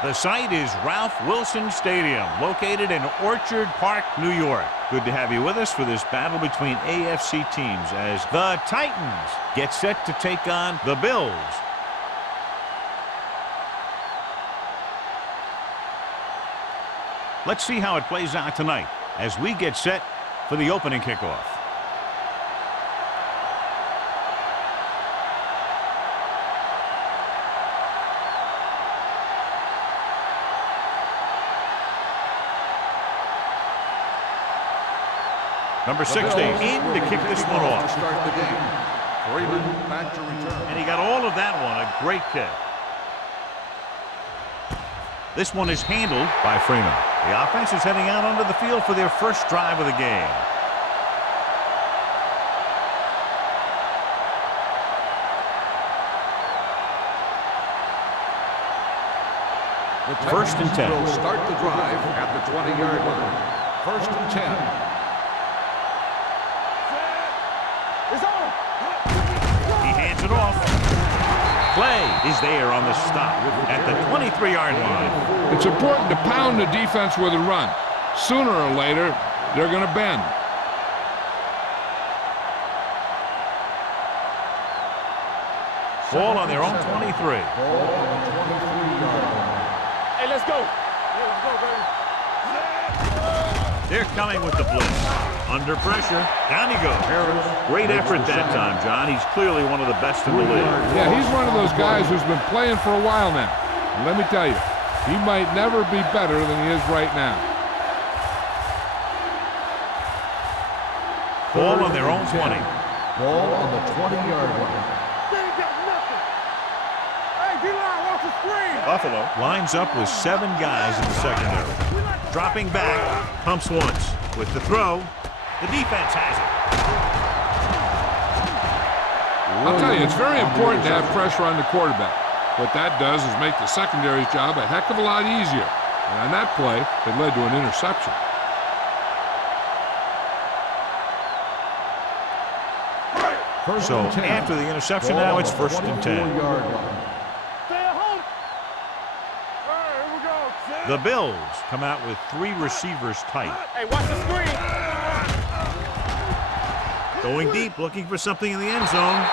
The site is Ralph Wilson Stadium, located in Orchard Park, New York. Good to have you with us for this battle between AFC teams as the Titans get set to take on the Bills. Let's see how it plays out tonight as we get set for the opening kickoff. Number 16 in to kick this one off. Start the game. Freeman back to return. And he got all of that one. A great kick. This one is handled by Freeman. The offense is heading out onto the field for their first drive of the game. First and 10. Will start the drive at the 20-yard line. First and 10. He hands it off. Play is there on the stop at the 23-yard line. It's important to pound the defense with a run. Sooner or later, they're going to bend. Ball on their own 23. Ball on the 23-yard line. Hey, let's go. Yeah, let's go, baby. They're coming with the blitz. Under pressure. Down he goes. Great effort that time, John. He's clearly one of the best in the league. Yeah, he's one of those guys who's been playing for a while now. And let me tell you, he might never be better than he is right now. Ball on their own 20. Ball on the 20-yard line. They ain't got nothing. Hey, D-line, watch the screen. Buffalo lines up with 7 guys in the secondary. Dropping back, pumps once. With the throw, the defense has it. I'll tell you, it's very important to have pressure on the quarterback. What that does is make the secondary's job a heck of a lot easier. And on that play, it led to an interception. So after the interception, now it's first and 10. Stay at home. All right, here we go. The Bills come out with 3 receivers tight. Hey, watch the screen. Going deep, looking for something in the end zone.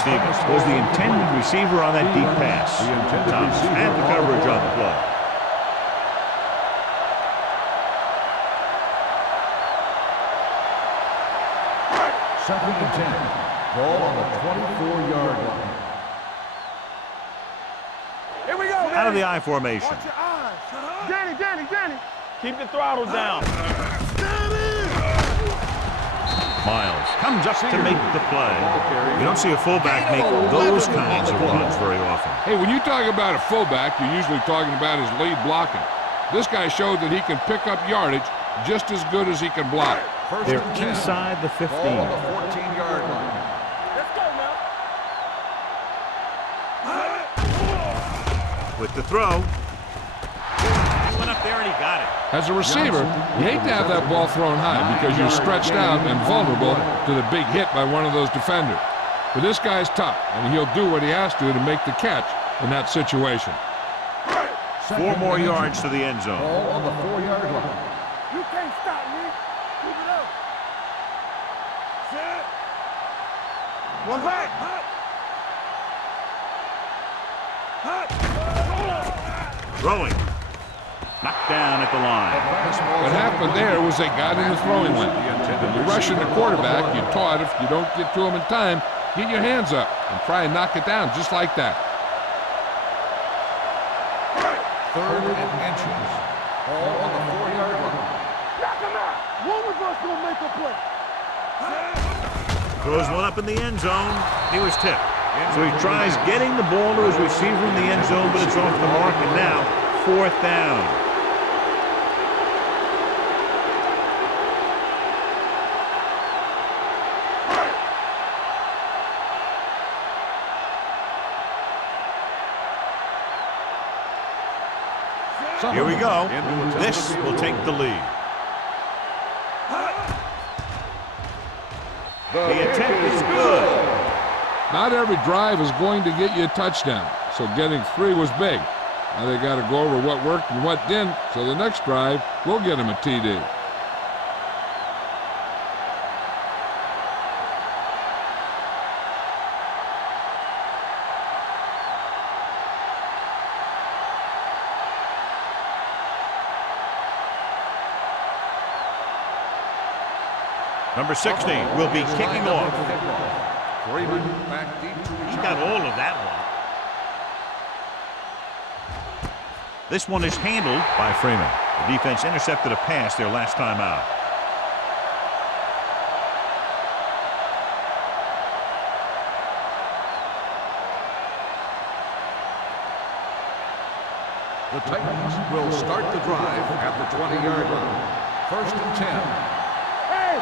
Stevens was the intended receiver on that deep pass. Thomas had the coverage on the play. Second and 10. Ball on the 24-yard line. Here we go. Out of the I formation. Watch your eyes. Danny. Keep the throttle down. Miles comes up to make the play. You don't see a fullback make those kinds of runs very often. Hey, when you talk about a fullback, you're usually talking about his lead blocking. This guy showed that he can pick up yardage just as good as he can block. They're inside the 15. Ball on the 14-yard line. Let's go now. With the throw. He went up there and he got it. As a receiver, you hate to have that ball thrown high because you're stretched out and vulnerable to the big hit by one of those defenders. But this guy's tough, and he'll do what he has to make the catch in that situation. 4 more yards to the end zone. Ball on the 4-yard line. You can't stop me. Keep it up. Set. One back. Throwing. Knocked down at the line. What happened there was they got in the throwing lane. When you're rushing the quarterback, you're taught if you don't get to him in time, get your hands up and try and knock it down just like that. Third and inches. Ball on the 4-yard line. Knock him out. One of us gonna make a play. Throws one up in the end zone. He was tipped. So he tries getting the ball to his receiver in the end zone, but it's off the mark, and now 4th down. Here we go. This will take the lead. The attempt is good. Not every drive is going to get you a touchdown, so getting 3 was big. Now they got to go over what worked and what didn't, so the next drive will get them a TD. Number 60 will be kicking off. He got all of that one. This one is handled by Freeman. The defense intercepted a pass their last time out. The Titans will start the drive at the 20-yard line. 1st and 10. Hey,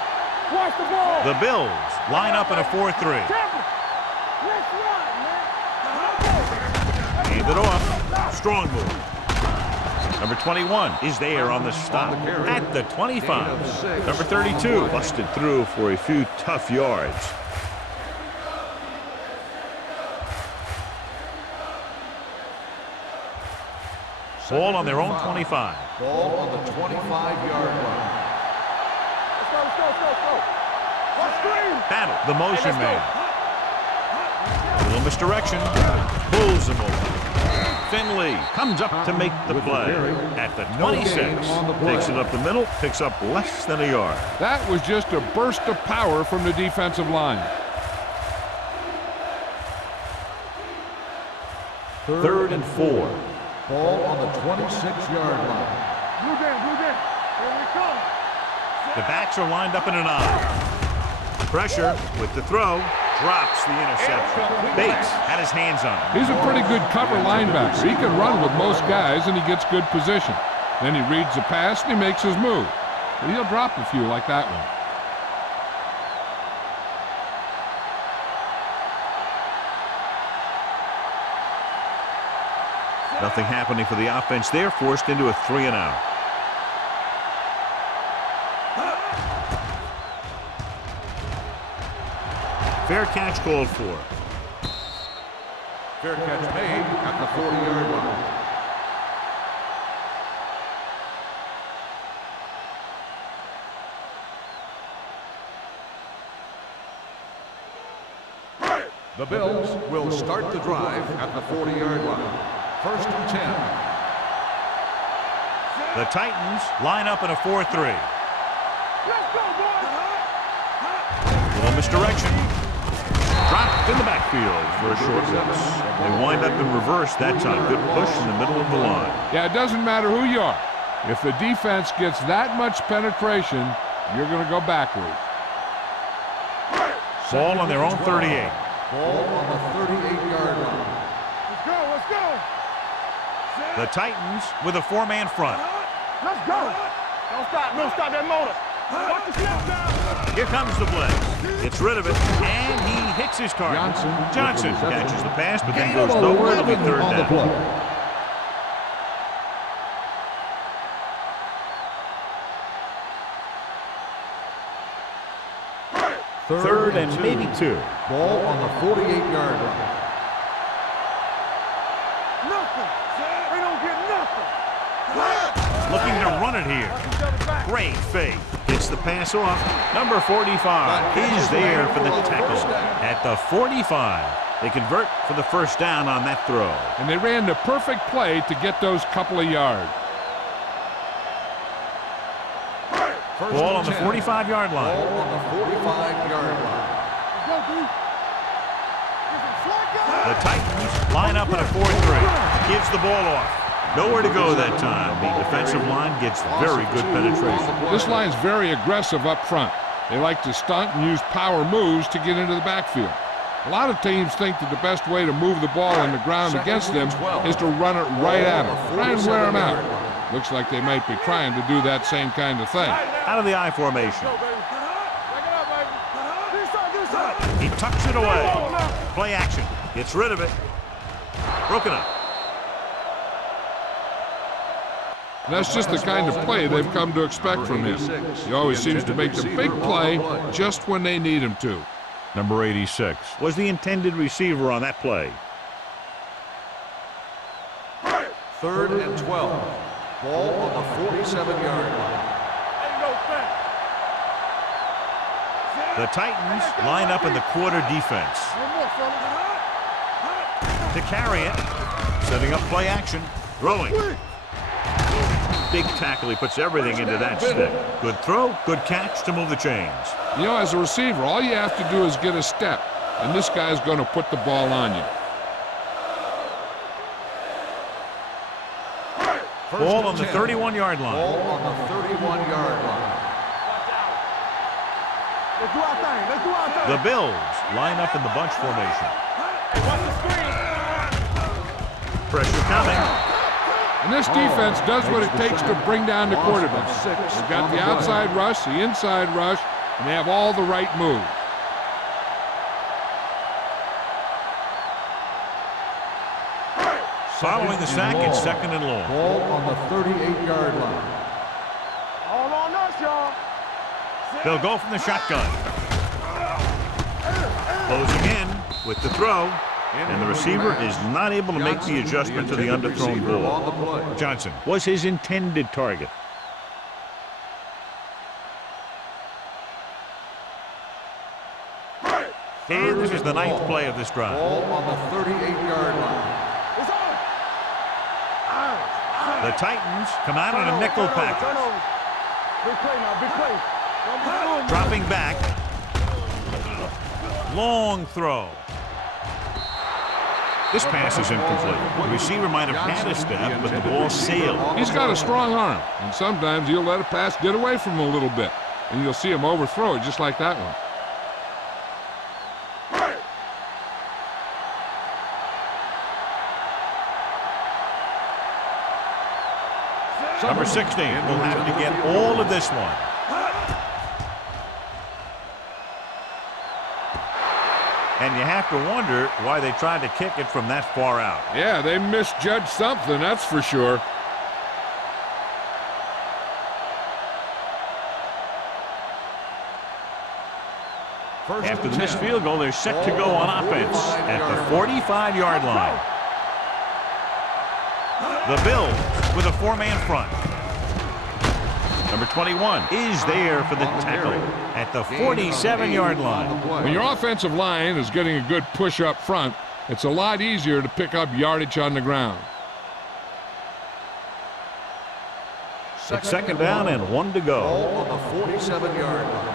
watch the ball. The Bills line up in a 4-3. Let's run, man. Hand it off. Strong move. Number 21 is there on the stop at the 25. Number 32 busted through for a few tough yards. Ball on their own 25. Ball on the 25-yard line. Let's go. Let's screen. Battle, the motion man. A little misdirection. Pulls him over. Finley comes up to make the play at the 26. Takes it up the middle, picks up less than a yard. That was just a burst of power from the defensive line. 3rd and 4. Ball on the 26-yard line. Blue game. Here we come. The backs are lined up in an eye. Pressure with the throw. Drops the interception. Bates had his hands on it. He's a pretty good cover linebacker. He can run with most guys, and he gets good position. Then he reads the pass, and he makes his move. But he'll drop a few like that one. Nothing happening for the offense there, forced into a 3-and-out. Fair catch called for. Fair catch made at the 40-yard line. The Bills will start the drive at the 40-yard line. 1st and 10. The Titans line up in a 4-3. Let's go, boys. Little misdirection. Dropped in the backfield for a short loss. They wind up in reverse that time. Good push in the middle of the line. Yeah, it doesn't matter who you are. If the defense gets that much penetration, you're going to go backwards. Ball on their own 38. Ball on the 38-yard line. Let's go. The Titans with a 4-man front. Let's go. Don't stop that motor. Watch the slip now. Here comes the blitz. Gets rid of it, and he hits his target. Johnson catches the pass, but then goes nowhere. It'll be 3rd down. Third and maybe 2. Ball on the 48-yard line. Nothing. They don't get nothing. Looking to run it here. Great fake. Gets the pass off. Number 45 is there for the tackle. At the 45, they convert for the 1st down on that throw. And they ran the perfect play to get those couple of yards. Ball on the 45-yard line. Ball on the 45-yard line. Go, B. The Titans line up in a 4-3. Gives the ball off. Nowhere to go that time. The defensive line gets very good penetration. This line's very aggressive up front. They like to stunt and use power moves to get into the backfield. A lot of teams think that the best way to move the ball on the ground against them is to run it right at them. Try and wear them out. Looks like they might be trying to do that same kind of thing. Out of the I formation. He tucks it away. Play action. Gets rid of it. Broken up. That's just the kind of play they've come to expect from him. He always seems to make the big play just when they need him to. Number 86 was the intended receiver on that play. 3rd and 12. Ball on the 47-yard line. Ain't no thing. The Titans line up in the quarter defense. One more, fellas. To carry it, setting up play action, throwing. Big tackle, he puts everything into that stick. Good throw, good catch to move the chains. You know, as a receiver, all you have to do is get a step, and this guy's going to put the ball on you. Ball on the 31-yard line. Ball on the 31-yard line. Let's do our thing. Let's do our thing. The Bills line up in the bunch formation. Hey, watch the screen. Pressure coming. And this defense does what it takes to bring down the quarterback. They've got the outside rush, the inside rush, and they have all the right moves. Following the sack, it's 2nd and long. Ball on the 38-yard line. All on us, y'all. They'll go from the shotgun. Closing in with the throw. And the receiver is not able to make the adjustment to the underthrown ball. Johnson was his intended target. And this is the 9th play of this drive. Ball on the 38-yard line. It's on. The Titans come out in a nickel package. Big play now, big play. Dropping back. Long throw. This pass is incomplete. The receiver might have had a step, but the ball sailed. He's got a strong arm, and sometimes he'll let a pass get away from him a little bit, and you'll see him overthrow it just like that one. Number 16 will have to get all of this one. And you have to wonder why they tried to kick it from that far out. Yeah, they misjudged something, that's for sure. After the missed field goal, they're set to go on offense at the 45-yard line. The Bills with a 4-man front. Number 21 is there for the tackle at the 47-yard line. When your offensive line is getting a good push up front, it's a lot easier to pick up yardage on the ground. It's 2nd down and 1 to go. Ball on the 47-yard line.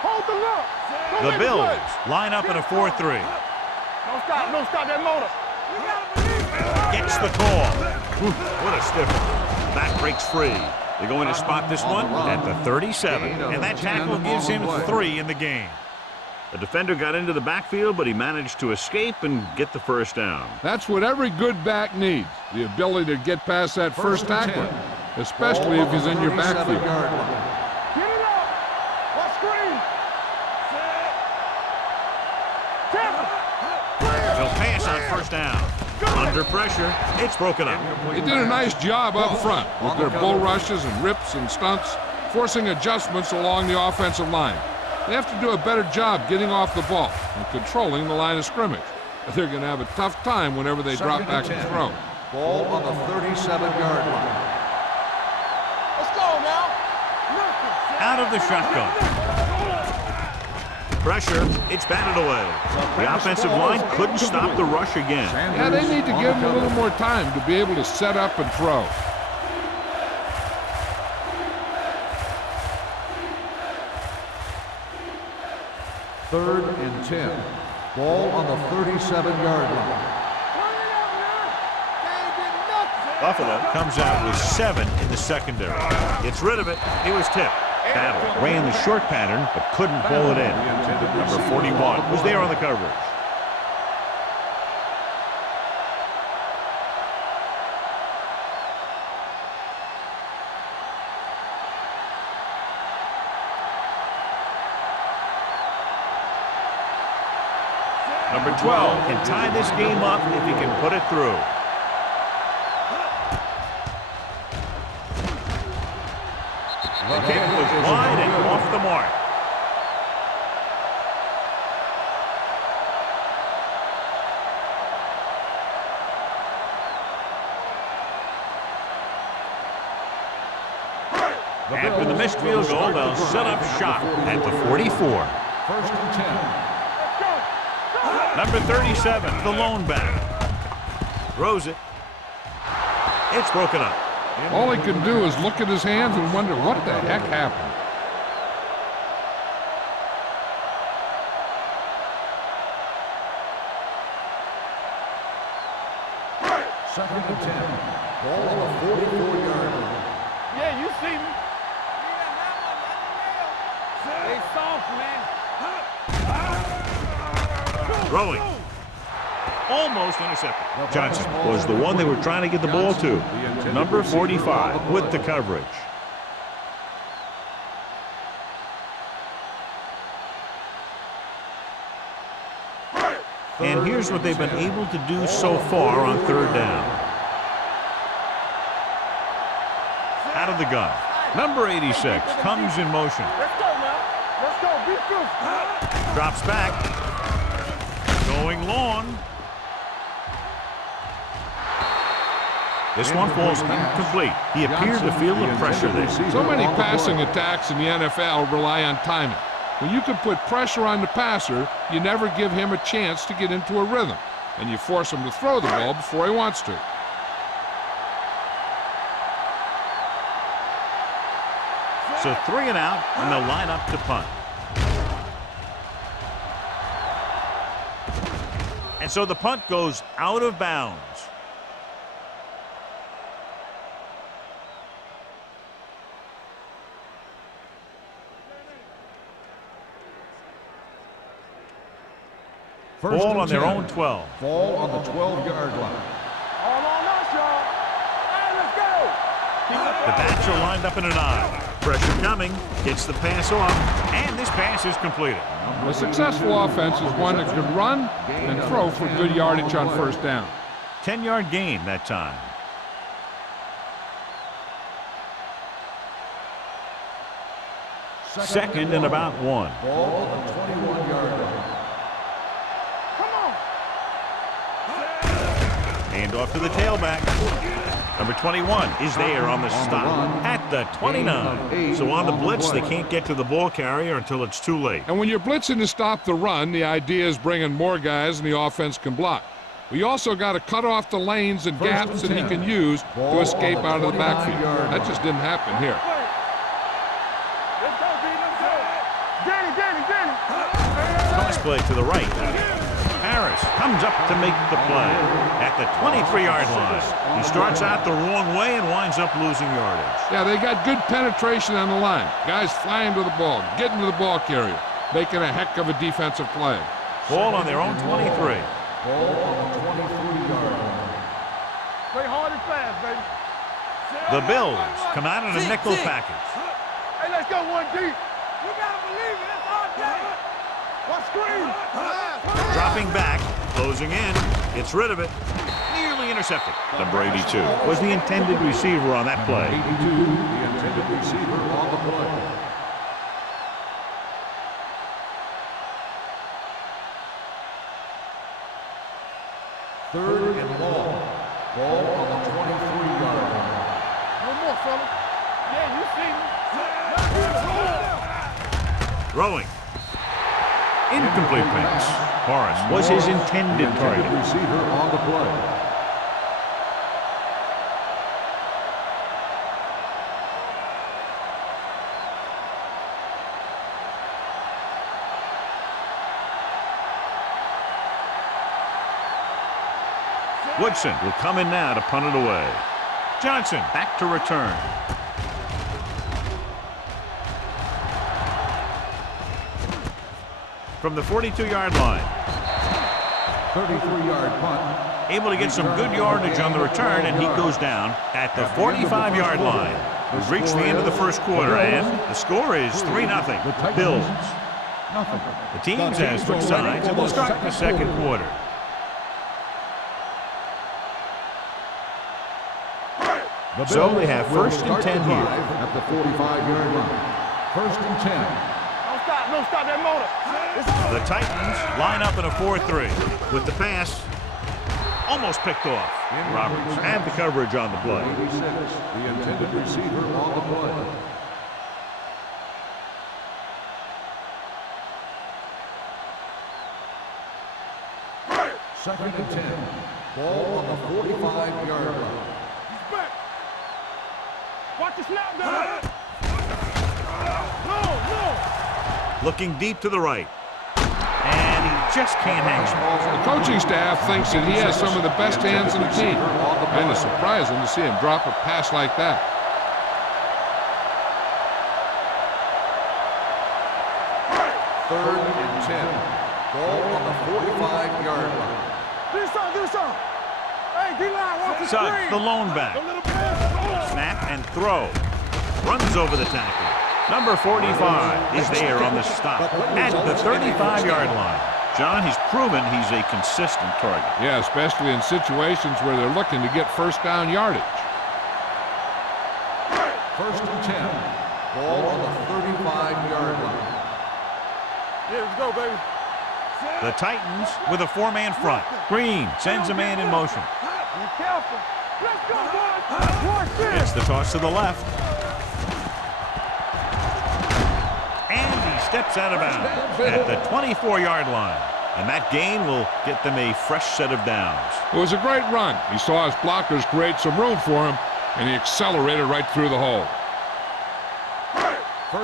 Hold the look. The Bills line up in a 4-3. Don't stop that motor. Gets the call. What a stiffer. Back breaks free. They're going to spot this one at the 37. And that tackle gives him 3 in the game. The defender got into the backfield, but he managed to escape and get the first down. That's what every good back needs, the ability to get past that first tackler, especially if he's in your backfield. Get it up. Watch screen. He'll pass on first down. Under pressure, it's broken up. They did a nice job up front with their bull rushes and rips and stunts, forcing adjustments along the offensive line. They have to do a better job getting off the ball and controlling the line of scrimmage. They're going to have a tough time whenever they drop back to throw. Ball on the 37-yard line. Let's go now. Out of the shotgun. Pressure, it's batted away. The offensive line couldn't stop the rush again. Yeah, they need to give him a little more time to be able to set up and throw. Third and 10. Ball on the 37-yard line. Buffalo comes out with 7 in the secondary. Gets rid of it. He was tipped. Battle ran the short pattern, but couldn't pull it in. Number 41 was there on the coverage. Number 12 can tie this game up if he can put it through. The kick was wide and off the mark. After the missed field goal, they'll set up shop at the 44. First and 10. Number 37, the lone back. Throws it. It's broken up. All he can do is look at his hands and wonder what the heck happened. Second and 10. Ball on the 44-yard line. Yeah, you see me. They soft, man. Throwing. Almost intercepted. Johnson was the one they were trying to get the ball to. Number 45 with the coverage. And here's what they've been able to do so far on third down. Out of the gun. Number 86 comes in motion. Let's go now. Let's go. Be true. Drops back. Going long. This one falls incomplete. He appeared to feel the pressure there. So many passing attacks in the NFL rely on timing. When you can put pressure on the passer, you never give him a chance to get into a rhythm, and you force him to throw the ball before he wants to. So 3 and out, and they'll line up to punt. And so the punt goes out of bounds. Ball on their own 12. Ball on the 12-yard line. All on us, y'all. Hey, let's go. The backs are lined up in an I. Pressure coming. Gets the pass off. And this pass is completed. A successful offense is one that can run and throw for good yardage on first down. 10-yard gain that time. Second and about 1. Ball on the 21-yard line. Hand off to the tailback. Number 21 is there on the stop at the 29. So on the blitz, they can't get to the ball carrier until it's too late. And when you're blitzing to stop the run, the idea is bringing more guys than the offense can block. We also got to cut off the lanes and gaps that he can use to escape out of the backfield. That just didn't happen here. Let's go, B. Let's go. Danny. Cross play to the right. Harris comes up to make the play at the 23-yard line. He starts out the wrong way and winds up losing yardage. Yeah, they got good penetration on the line. Guys flying to the ball, getting to the ball carrier, making a heck of a defensive play. Ball on their own 23. Ball on the 23-yard line. Play hard and fast, baby. The Bills come out in a nickel package. Hey, let's go 1 deep. You gotta believe it. It's our day. What screen? Dropping back, closing in, gets rid of it. Nearly intercepted. Number 82 was the intended receiver on that play. 82, the intended receiver on the play. Third and long. Ball on the 23-yard line. No more, fella. Yeah, you see me. Throwing. Incomplete pass. Horace was his intended target. Receiver on the play. Woodson will come in now to punt it away. Johnson back to return. From the 42-yard line. 33-yard punt. Able to get some good yardage on the return, and he goes down at the 45-yard line. We've reached the end of the first quarter, and the score is 3-0. Bills. The teams have switched sides, and we'll start the second quarter. So they have first and 10 here. At the 45-yard line. First and 10. Don't stop that motor. The Titans line up in a 4-3 with the pass almost picked off. Roberts had the coverage on the play. 86, the intended receiver on the play. Second and 10. Ball on the 45-yard line. He's back. Watch the snap down. No. Looking deep to the right. And he just can't hang it. The coaching staff thinks that he has some of the best hands in the team. And it's surprising to see him drop a pass like that. Third and 10. Ball on the 45-yard line. Do something. Hey, D-line, watch the Suggs, screen. the lone back. A little pass. Snap and throw. Runs over the tackle. Number 45 is there on the stop at the 35-yard line. John, he's proven he's a consistent target. Yeah, especially in situations where they're looking to get first down yardage. First and 10. Ball on the 35-yard line. Yeah, let's go, baby. The Titans with a four-man front. Green sends a man in motion. Be careful. Let's go, boys. Watch this. It's the toss to the left. And he steps out of bounds at the 24-yard line. And that gain will get them a fresh set of downs. It was a great run. He saw his blockers create some room for him, and he accelerated right through the hole.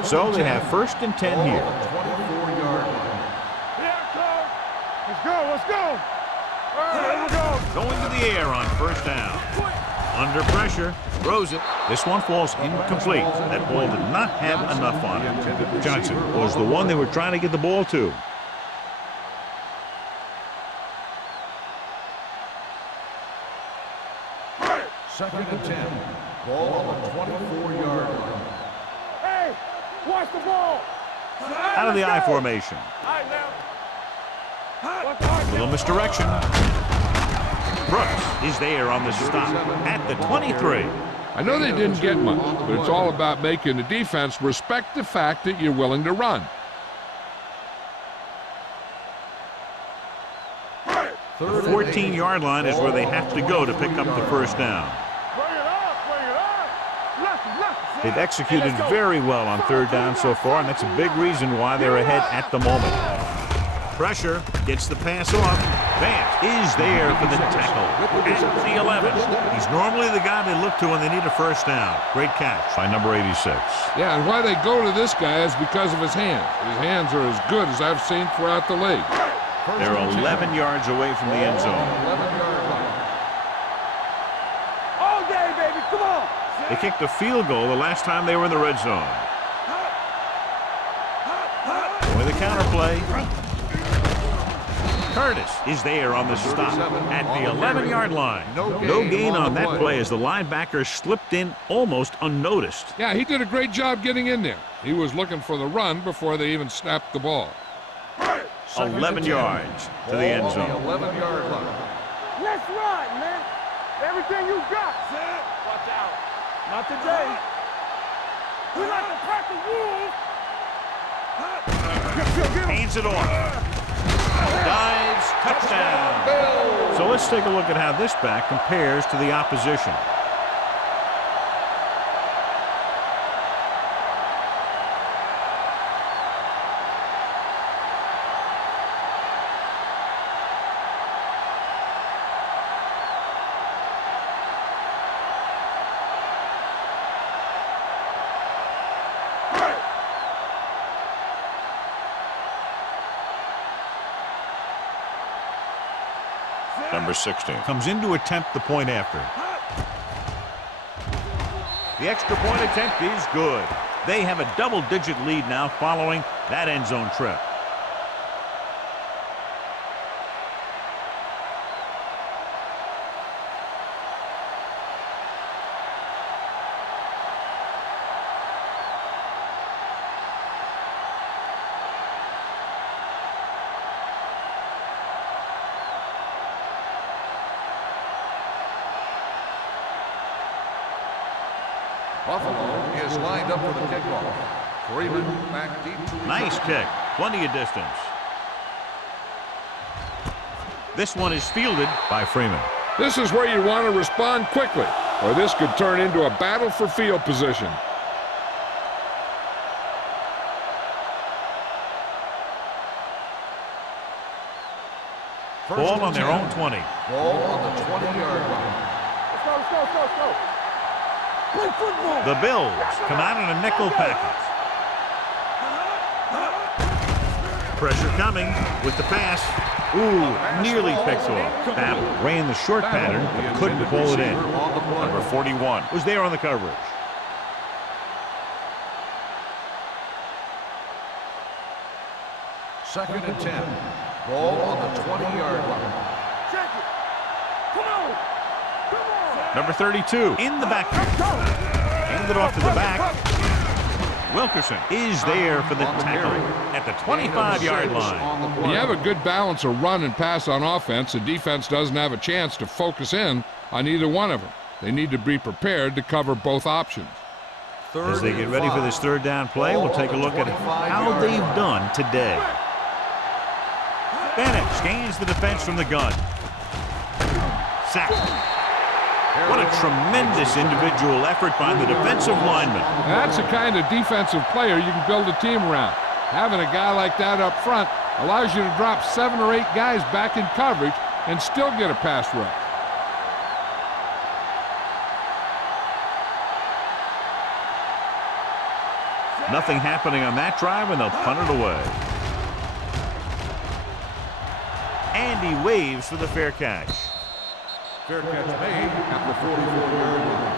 So they have first and 10 here. 24-yard line. Let's go. All right, here we go. Going to the air on first down. Under pressure, throws it. This one falls incomplete. That ball did not have enough on it. Johnson was the one they were trying to get the ball to. Second and 10. Ball on the 24-yard line. Hey, watch the ball. Out of the I formation. All right, now. Little misdirection. Brooks is there on the stop at the 23. I know they didn't get much, but it's all about making the defense respect the fact that you're willing to run. The 14-yard line is where they have to go to pick up the first down. Bring it up. Left. They've executed very well on third down so far, and that's a big reason why they're ahead at the moment. Pressure, gets the pass off. Vance is there for the tackle at the 11. He's normally the guy they look to when they need a first down. Great catch by number 86. Yeah, and why they go to this guy is because of his hands. His hands are as good as I've seen throughout the league. They're 11 yards away from the end zone. 11-yard line. All day, baby. Come on. They kicked a field goal the last time they were in the red zone. Going the counterplay. Curtis is there on the stop at the 11-yard line. No gain on that play as the linebacker slipped in almost unnoticed. Yeah, he did a great job getting in there. He was looking for the run before they even snapped the ball. 11 yards to the end zone. 11-yard line. Let's run, man. Everything you got. Watch out. Not today. We like to crack the rules. Hands it off. Dives, touchdown. So let's take a look at how this back compares to the opposition. Number 16 comes in to attempt the point after. The extra point attempt is good. They have a double-digit lead now following that end zone trip. Buffalo is lined up for the kickoff. Freeman back deep. Nice kick. Plenty of distance. This one is fielded by Freeman. This is where you want to respond quickly, or this could turn into a battle for field position. Ball on their own 20. Ball on the 20-yard line. Let's go, let's go, let's go, let's go. Play football. The Bills come out in a nickel package. Pressure coming with the pass. Ooh, nearly picked off. Battle ran the short pattern, but couldn't pull it in. Number 41 was there on the coverage. Second and 10. Ball on the 20-yard line. Check it. Come on. Come on. Number 32 in the backfield. Hand it off to the back. Wilkerson is there for the tackle at the 25-yard line. When you have a good balance of run and pass on offense, the defense doesn't have a chance to focus in on either one of them. They need to be prepared to cover both options. As they get ready for this third down play, we'll take a look at how they've done today. Bennett scans the defense from the gun. Sack. What a tremendous individual effort by the defensive lineman. That's the kind of defensive player you can build a team around. Having a guy like that up front allows you to drop 7 or 8 guys back in coverage and still get a pass rush. Nothing happening on that drive, and they'll punt it away. And he waves for the fair catch. Fair catch made at the 44-yard line.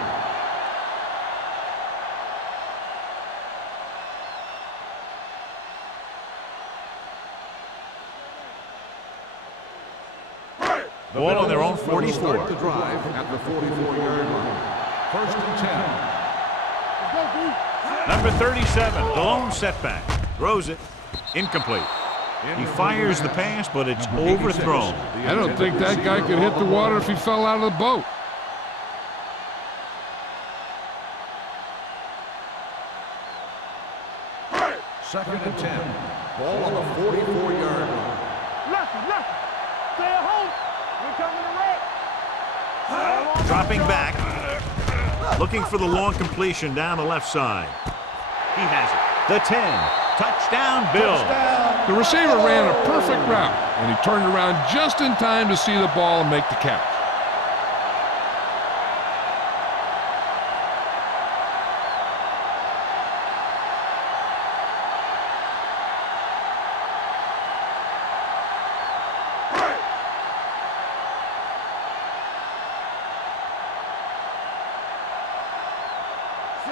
Ball on their own 44. Start the drive at the 44-yard line. First and 10. Number 37, the lone setback. Throws it. Incomplete. He fires the pass, but it's overthrown. I don't think that guy could hit the water if he fell out of the boat. Second and 10. Ball on the 44-yard line. Lefty. Stay at home. We're coming to right. Dropping back. Looking for the long completion down the left side. He has it. The 10. Touchdown, Bills. The receiver ran a perfect route, and he turned around just in time to see the ball and make the catch.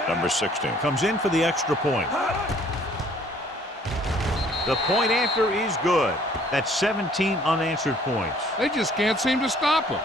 Number 16 comes in for the extra point. The point after is good. That's 17 unanswered points. They just can't seem to stop him.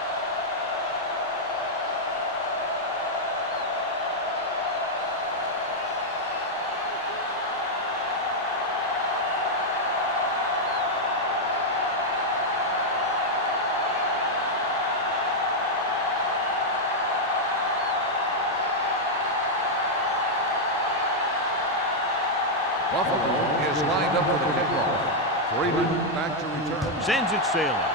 Buffalo is lined up for the kickoff. Freeman back to return. Sends it sailing.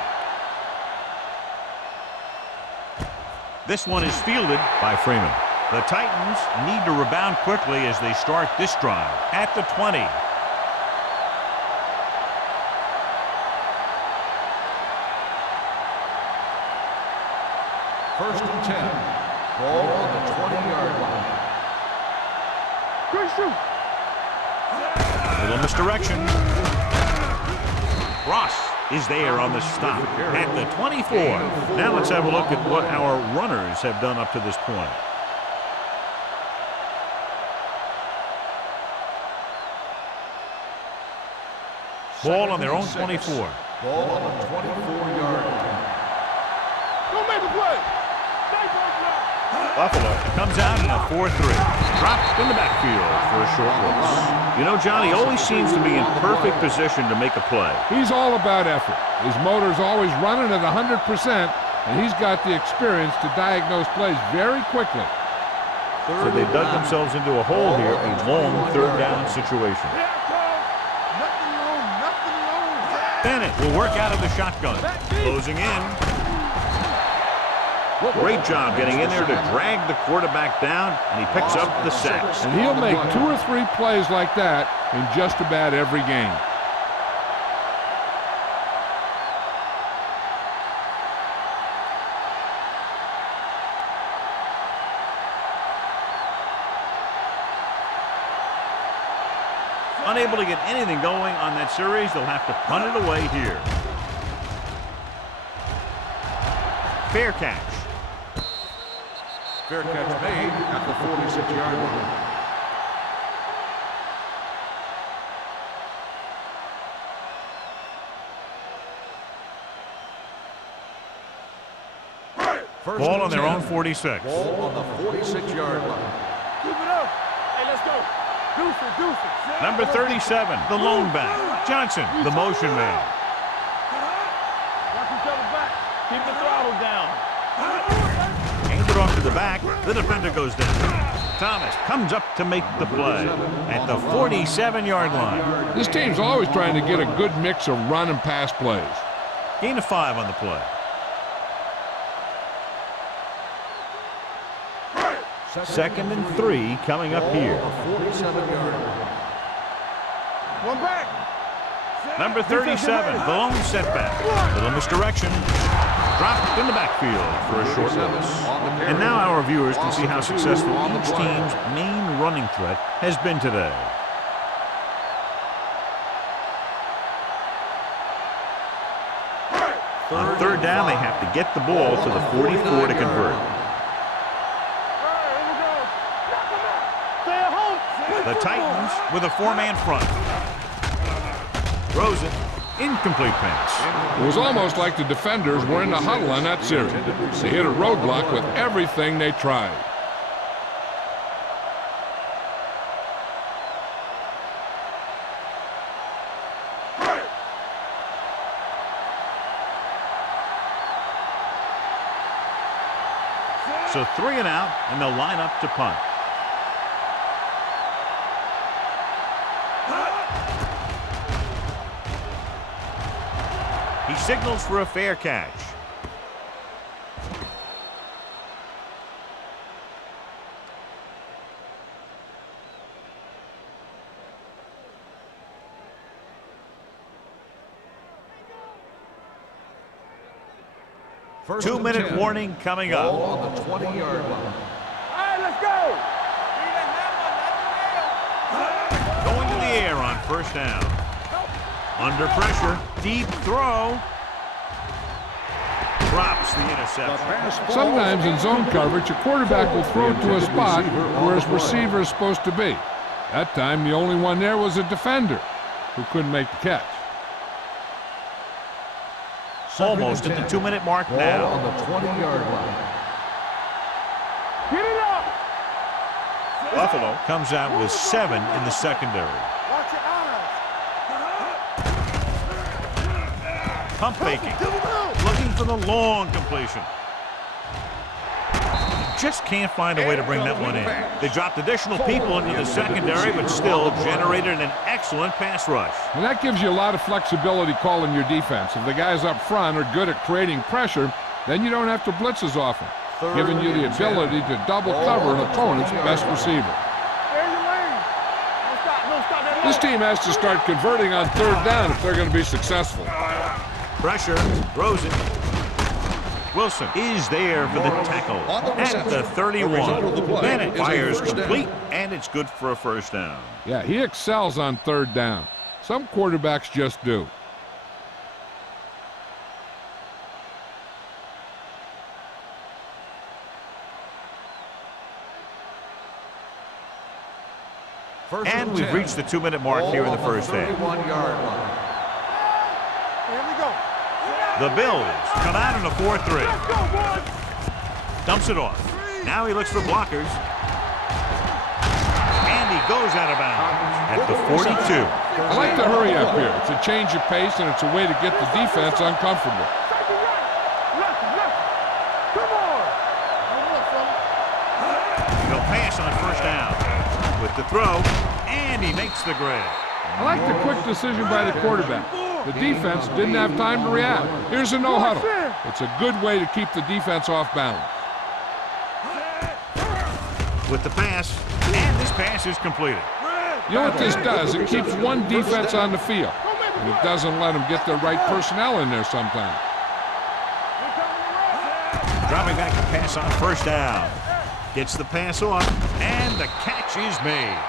This one is fielded by Freeman. The Titans need to rebound quickly as they start this drive at the 20. First and 10. Ball on the 20-yard line. Good shoot. Little misdirection. Ross is there on the stop at the 24. Now let's have a look at what our runners have done up to this point. Ball on their own 24. Ball on the 24-yard line. Don't make a play. Stay close. Buffalo comes out in a 4-3. Dropped in the backfield for a short loss. You know, John, he always seems to be in perfect position to make a play. He's all about effort. His motor's always running at 100%, and he's got the experience to diagnose plays very quickly. So they dug themselves into a hole here, a long third down situation. Bennett will work out of the shotgun. Closing in. Great job getting in there to drag the quarterback down, and he picks up the sacks. And he'll make 2 or 3 plays like that in just about every game. Unable to get anything going on that series, they'll have to punt it away here. Fair catch. Fair catch made at the 46-yard line. Ball on their own 46. Ball on the 46-yard line. Keep it up. Hey, let's go. Deuce it. Number 37, the lone back. Johnson, the motion man. Watch each other back. Keep the throttle down. Hands it off to the back. The defender goes down. Thomas comes up to make the play at the 47-yard line. This team's always trying to get a good mix of run and pass plays. Gain of 5 on the play. Second and 3 coming up here. 47-yard line. One back. Number 37, the lone setback. Little misdirection. Dropped in the backfield for a short loss. And now our viewers can see how successful each team's main running threat has been today. On third down, they have to get the ball to the 44 to convert. The Titans with a 4-man front. Throws it. Incomplete pass. It was almost like the defenders were in the huddle on that series. They hit a roadblock with everything they tried. So 3 and out, and they'll line up to punt. He signals for a fair catch. First 2-minute warning coming up. Ball on the 20-yard line. All right, let's go. Going to the air on first down. Under pressure, deep throw. Drops the interception. Sometimes in zone coverage, a quarterback will throw to a spot where his receiver is supposed to be. That time, the only one there was a defender who couldn't make the catch. Almost at the 2-minute mark Ball now. on the 20-yard line. Get it up. Buffalo comes out with 7 in the secondary. Watch your eyes. Pump faking. Looking for the long completion. Just can't find a way to bring that one in. They dropped additional people into the secondary, but still generated an excellent pass rush. And that gives you a lot of flexibility calling your defense. If the guys up front are good at creating pressure, then you don't have to blitz as often, giving you the ability to double cover an opponent's best receiver. This team has to start converting on third down if they're going to be successful. Pressure, throws it. Wilson is there for the tackle at the 31. Then it fires complete, and it's good for a first down. Yeah, he excels on third down. Some quarterbacks just do. And we've reached the 2-minute mark here in the first half. 31-yard line. Here we go. The Bills come out in a 4-3. Dumps it off. Now he looks for blockers. And he goes out of bounds at the 42. I like to hurry up here. It's a change of pace, and it's a way to get the defense uncomfortable. He'll pass on first down. With the throw, and he makes the grab. I like the quick decision by the quarterback. The defense didn't have time to react. Here's a no-huddle. It's a good way to keep the defense off balance. With the pass, and this pass is completed. You know what this does? It keeps one defense on the field, and it doesn't let them get the right personnel in there sometimes. Dropping back to pass on first down. Gets the pass off, and the catch is made.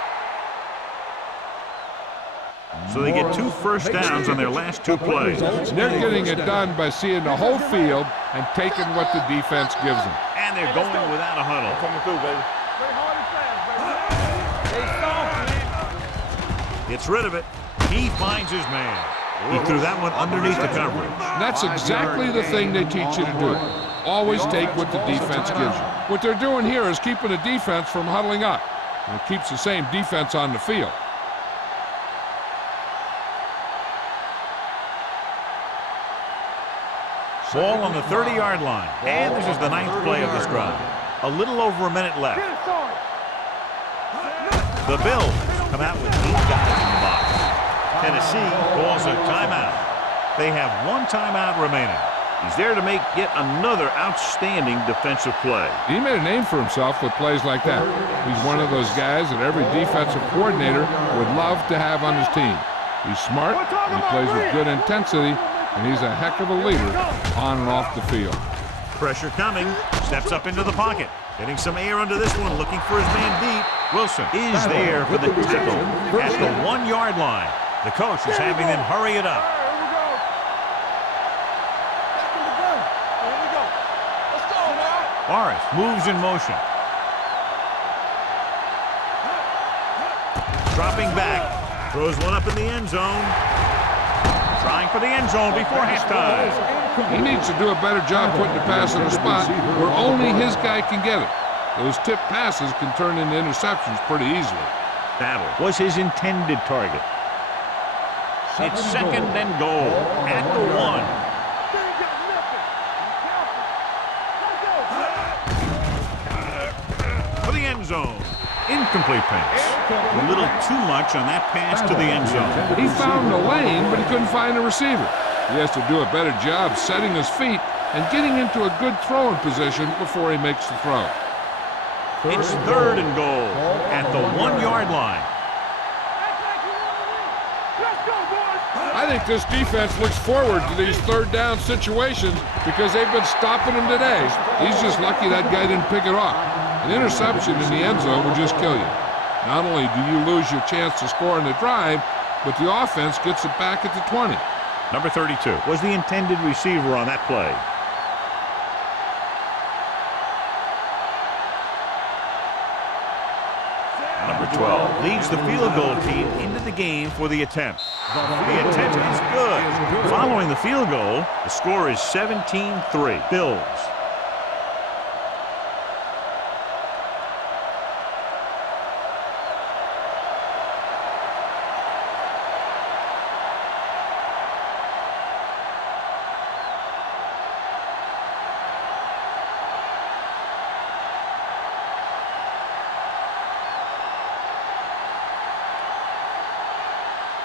So they get 2 first downs on their last 2 plays. They're getting it done by seeing the whole field and taking what the defense gives them. And they're going without a huddle. Coming through, baby. Play hard and fast, baby. Gets rid of it. He finds his man. He threw that one underneath the coverage. That's exactly the thing they teach you to do. Always take what the defense gives you. What they're doing here is keeping the defense from huddling up. And it keeps the same defense on the field. Ball on the 30-yard line. And this is the 9th play of this drive. A little over a minute left. The Bills come out with 8 guys in the box. Tennessee calls a timeout. They have 1 timeout remaining. He's there to make yet another outstanding defensive play. He made a name for himself with plays like that. He's one of those guys that every defensive coordinator would love to have on his team. He's smart, he plays with good intensity, and he's a heck of a leader on and off the field. Pressure coming. Steps up into the pocket. Getting some air under this one, looking for his man deep. Wilson is there for the tackle at the 1-yard line. The coach is having them hurry it up. Morris moves in motion. Dropping back. Throws one up in the end zone. Trying for the end zone before halftime. He needs to do a better job putting the pass in a spot where only his guy can get it. Those tip passes can turn into interceptions pretty easily. Battle was his intended target. It's 2nd and goal at the 1. For the end zone. Incomplete pass. A little too much on that pass to the end zone. He found the lane, but he couldn't find the receiver. He has to do a better job setting his feet and getting into a good throwing position before he makes the throw. It's 3rd and goal at the 1-yard line. I think this defense looks forward to these 3rd down situations because they've been stopping him today. He's just lucky that guy didn't pick it off. An interception in the end zone will just kill you. Not only do you lose your chance to score in the drive, but the offense gets it back at the 20. Number 32 was the intended receiver on that play. Number 12 leads the field goal team into the game for the attempt. The attempt is good. Following the field goal, the score is 17-3. Bills.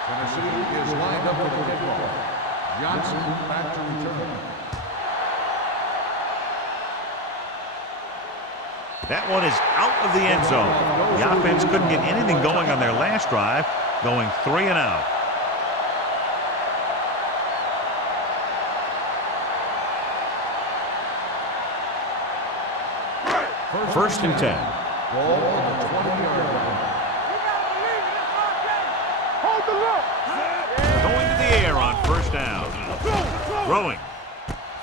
Tennessee is lined up for the kickoff. Johnson back to return. That one is out of the end zone. The offense couldn't get anything going on their last drive, going 3 and out. First and 10. Ball on the 20-yard line. Going to the air on first down. Throwing.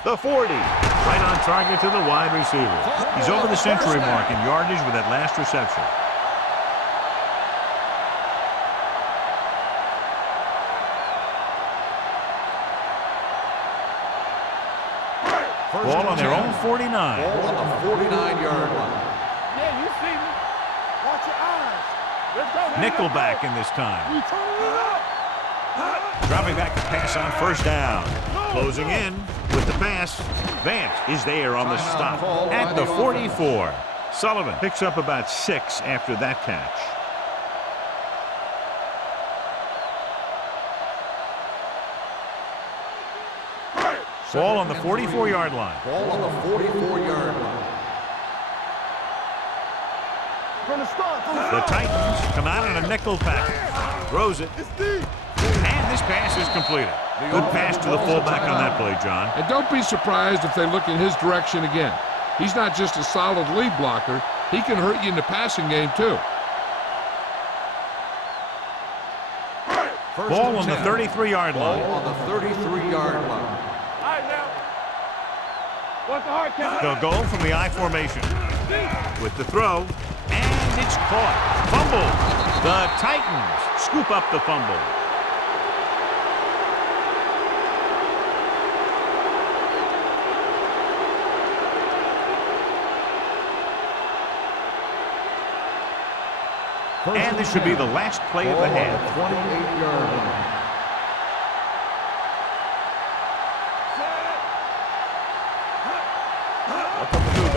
The 40. Right on target to the wide receiver. He's over the century mark in yardage with that last reception. Ball on their own 49. Ball on the 49-yard line. Yeah, you see me. Watch your eyes. Let's go. Nickelback in this time. You turn it up. Dropping back to pass on first down. Closing in with the pass. Vance is there on the stop at the 44. Sullivan picks up about 6 after that catch. Ball on the 44-yard line. Ball on the 44-yard line. The Titans come out in a nickel package. Throws it. And this pass is completed. Good pass to the fullback on that play, John. And don't be surprised if they look in his direction again. He's not just a solid lead blocker. He can hurt you in the passing game, too. First Ball and on the 10. 33-yard line. Ball on the 33-yard line. All right, now. What's the hard count? They'll go from the I formation. With the throw, and it's caught. Fumble. The Titans scoop up the fumble. And this should be the last play of the half. 28-yard line.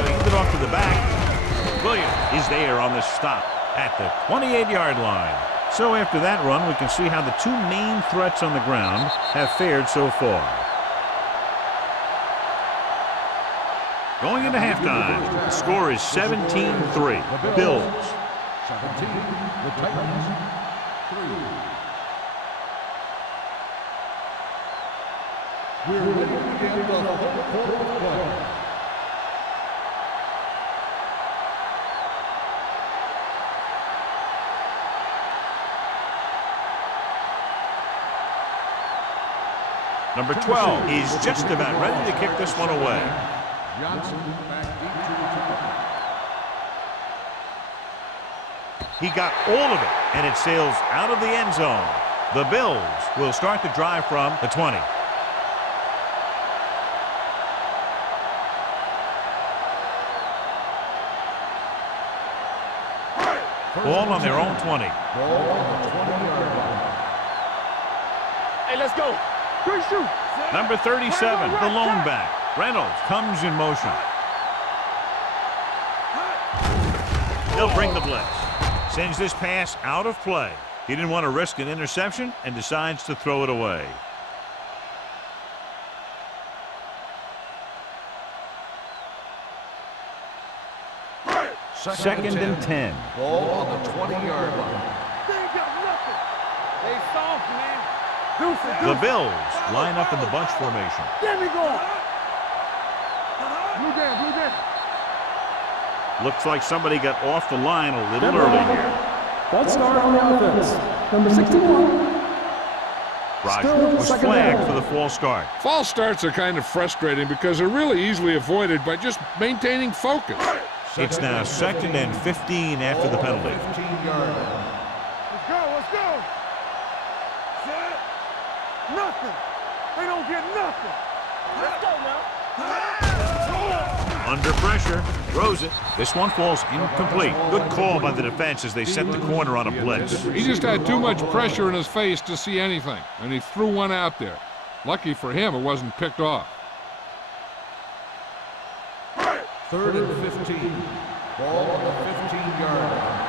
Hand it off to the back. Williams is there on the stop at the 28-yard line. So after that run, we can see how the two main threats on the ground have fared so far. Going into halftime, the score is 17-3. Bills. 17, the Titans, 3. We're ready to begin the fourth quarter of play. Number 12 is just about ready to kick this one away. Johnson back deep to return. He got all of it, and it sails out of the end zone. The Bills will start the drive from the 20. Ball on their own 20. Ball on the 20-yard line. Hey, let's go. Quick shoot. Number 37, the lone back. Reynolds comes in motion. They'll bring the blitz. Sends this pass out of play. He didn't want to risk an interception and decides to throw it away. Second and 10. Ball on the 20-yard line. They ain't got nothing. They soft, man. Deuce, The Bills line up in the bunch formation. Get me going. Blue down, blue down. Looks like somebody got off the line a little early here. False start on the offense. Number 61. Rogers was flagged for the false start. False starts are kind of frustrating because they're really easily avoided by just maintaining focus. It's now second and 15 after the penalty. 15-yard line. Let's go, let's go. Nothing. They don't get nothing. Let's go now. Under pressure, throws it. This one falls incomplete. Good call by the defense as they set the corner on a blitz. He just had too much pressure in his face to see anything, and he threw one out there. Lucky for him, it wasn't picked off. 3rd and 15. Ball on the 15-yard line.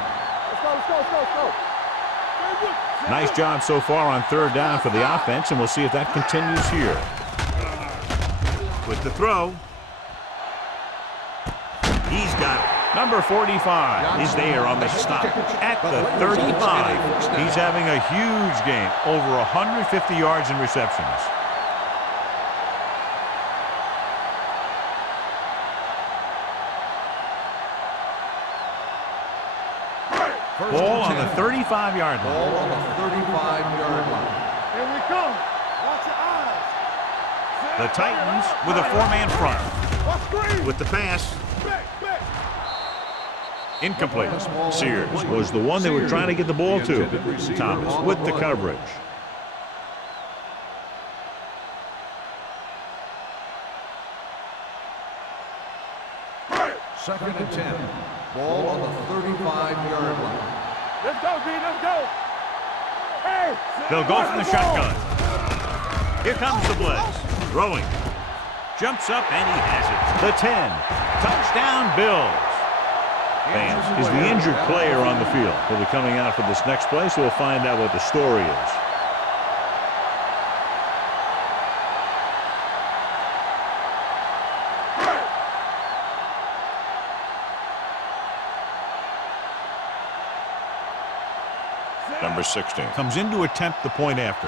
Let's go, let's go, let's go, let's go. Nice job so far on third down for the offense, and we'll see if that continues here. With the throw. He's got it. Number 45 is there on the stop at the 35. He's having a huge game, over 150 yards in receptions. Ball on the 35-yard line. Ball on the 35-yard line. Here we come. Watch your eyes. The Titans with a four-man front. Watch screen. With the pass. Back, back. Incomplete. Sears was the one they were trying to get the ball to. Thomas with the coverage. Second and 10. Ball on the 35-yard line. Let's go, D, let's go. Hey. They'll go from the shotgun. Here comes the blitz. Throwing. Jumps up and he has it. The 10. Touchdown Bills. Vance is the injured player on the field. He'll be coming out for this next play, so we'll find out what the story is. Number 16 comes in to attempt the point after.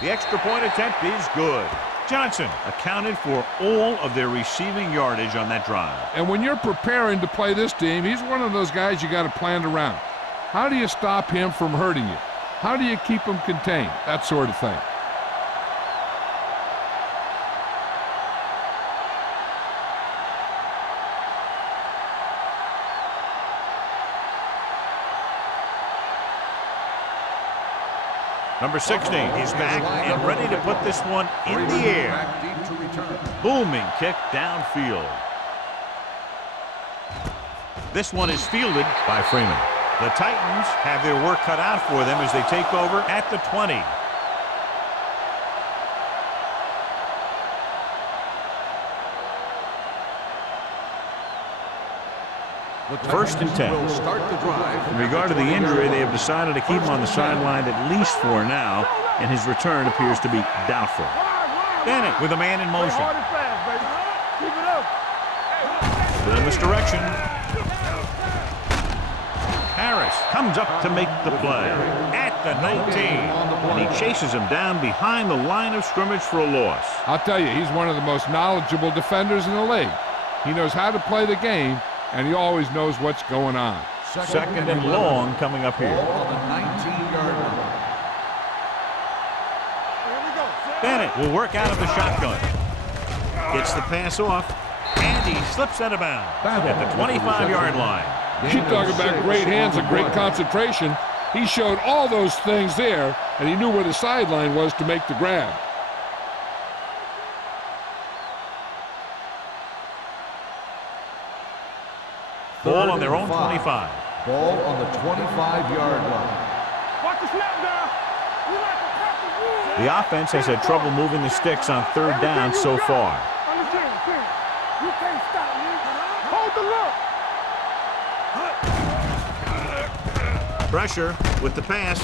The extra point attempt is good. Johnson accounted for all of their receiving yardage on that drive. And when you're preparing to play this team, he's one of those guys you got to plan around. How do you stop him from hurting you? How do you keep him contained? That sort of thing. Number 16 is back and ready to put this one in the air. Booming kick downfield. This one is fielded by Freeman. The Titans have their work cut out for them as they take over at the 20. First and 10. Will start the drive. In regard to the injury, they have decided to keep him on the sideline at least for now, and his return appears to be doubtful. Bennett with a man in motion. Hard and fast, baby. Keep it up. In this direction. Harris comes up to make the play at the 19, and he chases him down behind the line of scrimmage for a loss. I'll tell you, he's one of the most knowledgeable defenders in the league. He knows how to play the game, and he always knows what's going on. Second and long coming up here. On the 19-yard line. Bennett will work out of the shotgun. Gets the pass off, and he slips out of bounds at the 25-yard line. You talk about great hands and great concentration. He showed all those things there, and he knew where the sideline was to make the grab. Ball on their own 25. Ball on the 25-yard line. Watch the snap down. You like a practice rule. The offense has had trouble moving the sticks on third down so far. Understand, team. You can't stop me. Hold the look. Pressure with the pass.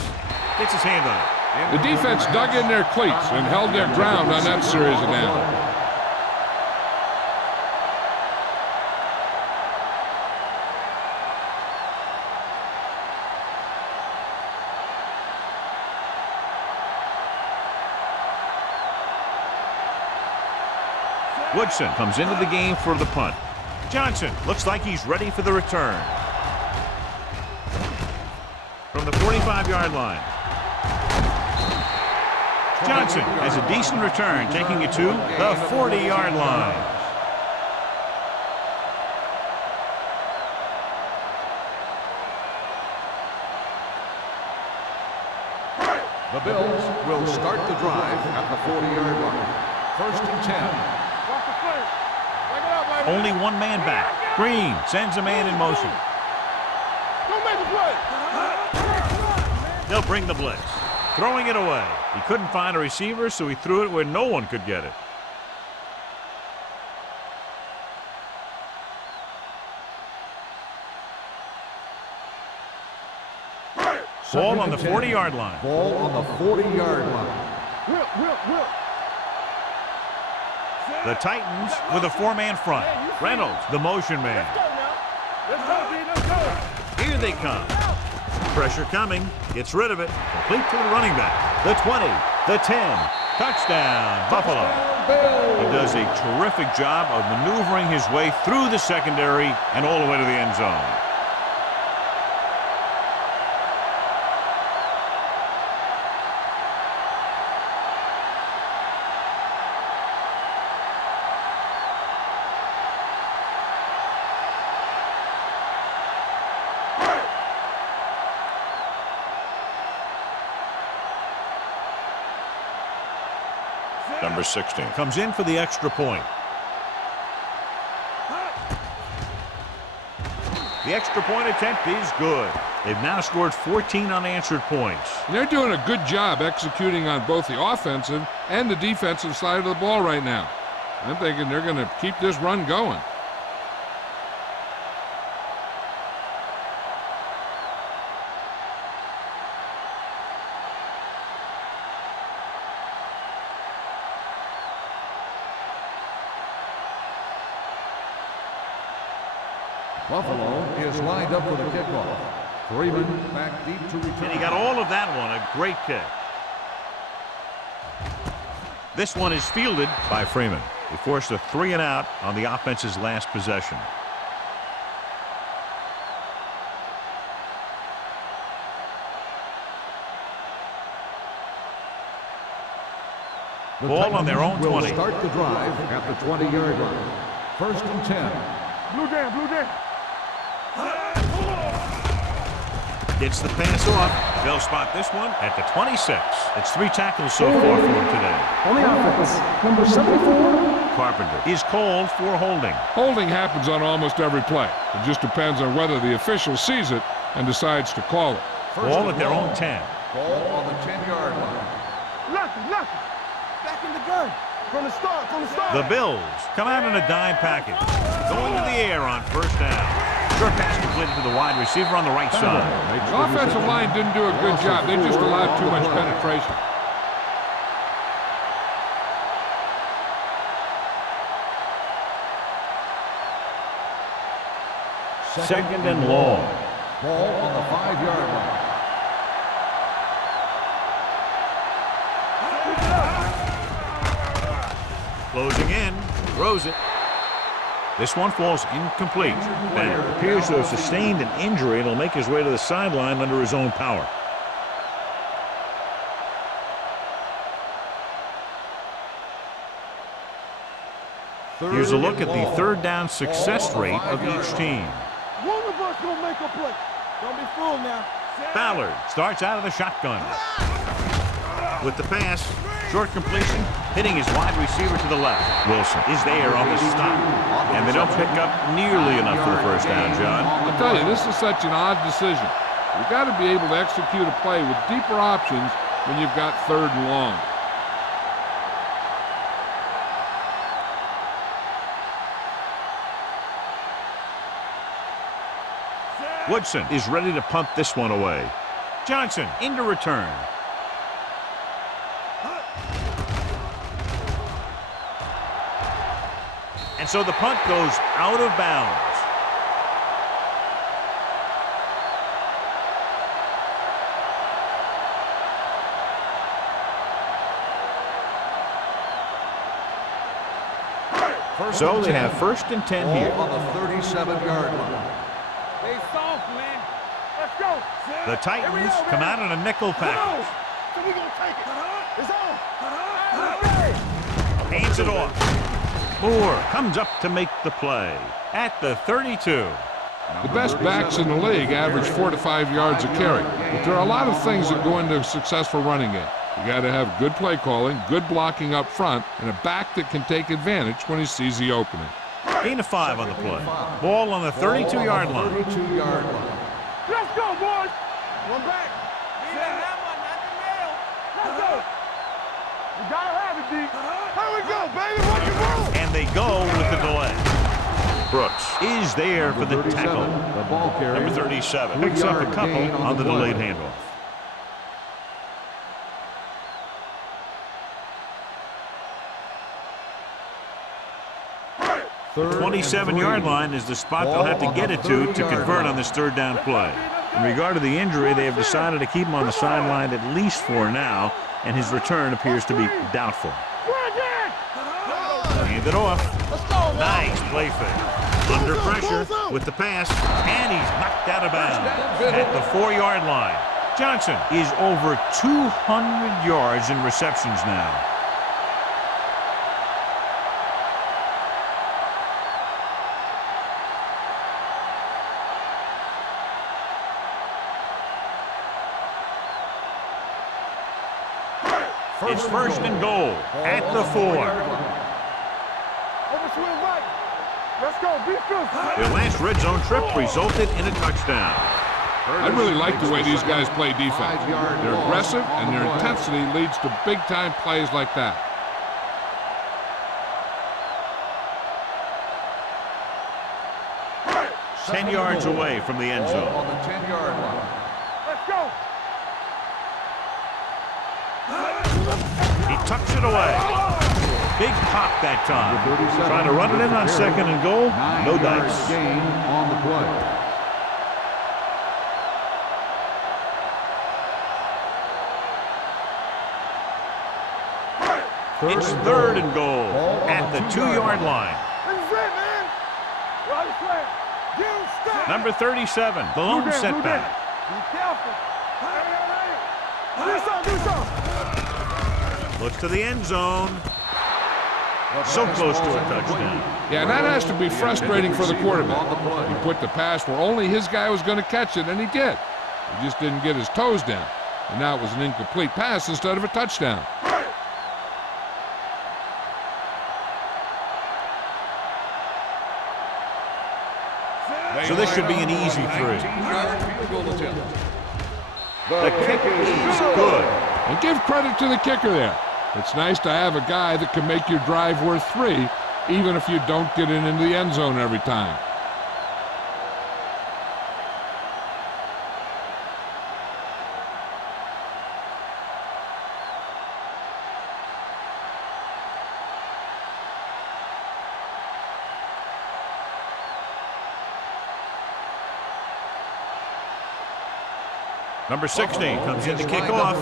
Gets his hand on it. The defense dug in their cleats and held their ground on that series of downs. Woodson comes into the game for the punt. Johnson looks like he's ready for the return. From the 45-yard line. Johnson has a decent return, taking it to the 40-yard line. The Bills will start the drive at the 40-yard line. First and 10. Watch the play. Break it up, baby. Only one man back. Green sends a man in motion. Don't make the play. They'll bring the blitz. Throwing it away. He couldn't find a receiver, so he threw it where no one could get it. Ball on the 40-yard line. Ball on the 40-yard line. Whip. The Titans with a four-man front. Reynolds, the motion man. Let's go, B. Let's go. Here they come. Pressure coming. Gets rid of it. Complete to the running back. The 20. The 10. Touchdown, Buffalo. He does a terrific job of maneuvering his way through the secondary and all the way to the end zone. Number 16 comes in for the extra point. The extra point attempt is good. They've now scored 14 unanswered points. They're doing a good job executing on both the offensive and the defensive side of the ball right now. I'm thinking they're going to keep this run going. Buffalo is lined up for the kickoff. Freeman back deep to return. And he got all of that one. A great kick. This one is fielded by Freeman. He forced a 3-and-out on the offense's last possession. The Ball on their own Titans will 20. start the drive at the 20-yard line. First and 10. Blue down, blue down. Gets the pass off. They'll spot this one at the 26. It's 3 tackles so far for him today. On the offense, number 74. Carpenter is called for holding. Holding happens on almost every play. It just depends on whether the official sees it and decides to call it. Ball at their own 10. Ball on the 10-yard line. Lucky. Back in the gun. From the start. The Bills come out in a dime package. Going to the air on first down. Short pass completed to the wide receiver on the right side. The offensive line didn't do a good job. They just allowed too much penetration. Second and long. Ball on the 5-yard line. Closing in. Throws it. This one falls incomplete. Banner appears to have sustained an injury and will make his way to the sideline under his own power. Here's a look at the third down success rate of each team. One of us gonna make a play. Don't be fooled now. Ballard starts out of the shotgun. With the pass, short completion, hitting his wide receiver to the left. Wilson is there on the stop. And they don't pick up nearly enough for the first down, John. I'll tell you, this is such an odd decision. You've got to be able to execute a play with deeper options when you've got third and long. Woodson is ready to punt this one away. Johnson into return. And so the punt goes out of bounds. So they have first and 10 here. Ball on the 37-yard line. They soft, man. Let's go. The Titans come out in a nickel package. So we gonna take it. It's on. Hands it off. Moore comes up to make the play at the 32. The best backs in the league average 4 to 5 yards a carry. But there are a lot of things that go into a successful running game. You got to have good play calling, good blocking up front, and a back that can take advantage when he sees the opening. Gain of 5 on the play. Ball on the 32-yard line. 32-yard line. Let's go, boys. One back. Let's go. We gotta have it, D. Here we go, baby. Rock and roll. And they go with the delay. Brooks is there for the tackle. The ball carrier. Number 37 picks up a couple on the delayed handoff. 27-yard line is the spot they'll have to get it to convert on this third down play. In regard to the injury, they have decided to keep him on the sideline at least for now, and his return appears to be doubtful. Hand it off. Nice play fake. Under pressure with the pass, and he's knocked out of bounds at the 4-yard line. Johnson is over 200 yards in receptions now. It's first and goal at the 4. Overswing right. Let's go. Be fierce. Their last red zone trip resulted in a touchdown. I really like the way these guys play defense. They're aggressive, and their intensity leads to big-time plays like that. Ten yards away from the end zone. On the 10-yard line. Let's go. He tucks it away. Big pop that time. Trying to run it in on second and goal. No dice. Gain on the play. It's third and goal at the 2-yard line. This is it, man. Right flag. Get him stopped. Number 37, the lone setback. Be careful. Do something. Looks to the end zone. So close to a touchdown. Yeah, and that has to be frustrating for the quarterback. He put the pass where only his guy was going to catch it, and he did. He just didn't get his toes down. And now it was an incomplete pass instead of a touchdown. So this should be an easy 3. The kick is good. And give credit to the kicker there. It's nice to have a guy that can make your drive worth 3, even if you don't get it into the end zone every time. Number 16 comes in to kick off.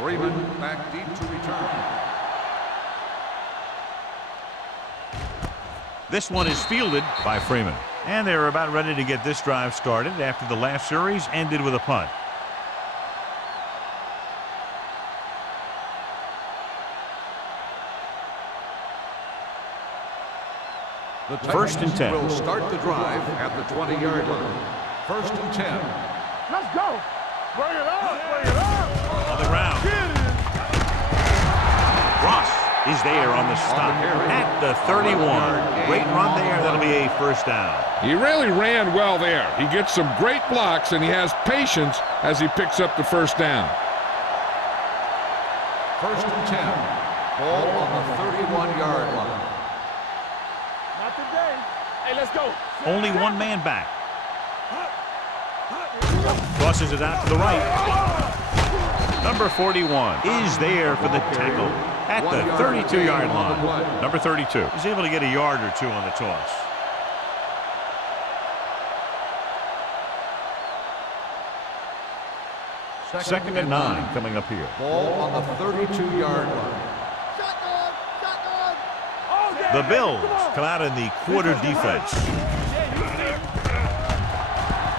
Freeman back deep to return. This one is fielded by Freeman. And they're about ready to get this drive started after the last series ended with a punt. The First and 10. will start the drive at the 20-yard line. First and 10. Let's go. Bring it up. Bring it up. On the ground. Ross is there on the stop at the 31. Great run there. That'll be a first down. He really ran well there. He gets some great blocks, and he has patience as he picks up the first down. First and 10. Ball on the 31-yard line. Not today. Hey, let's go. Only one man back. Crosses it out to the right. Number 41 is there for the tackle at the 32-yard line. Number 32 is able to get a yard or 2 on the toss. Second and 9 coming up here. Ball on the 32-yard line. The Bills come out in the quarter defense.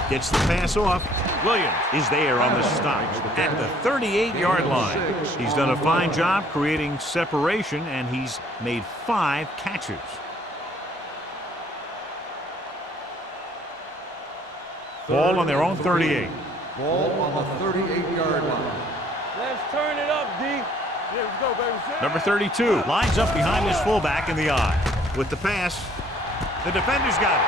Gets the pass off. Williams is there on the stop at the 38-yard line. He's done a fine job creating separation, and he's made 5 catches. Ball on their own 38. Ball on the 38-yard line. Let's turn it up, D. Here we go, baby. Number 32 lines up behind his fullback in the eye. With the pass, the defender's got it.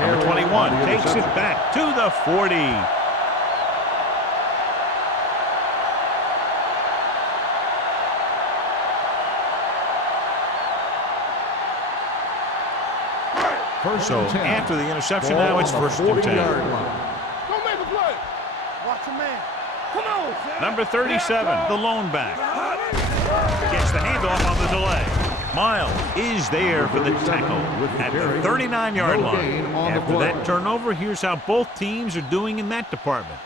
Number 21 takes it back to the 40. So after the interception, now it's first and 10. Don't make a play. Watch your man. Come on. Number 37, the lone back. Gets the handoff on the delay. Miles is there for the tackle at the 39-yard line. After that turnover, here's how both teams are doing in that department.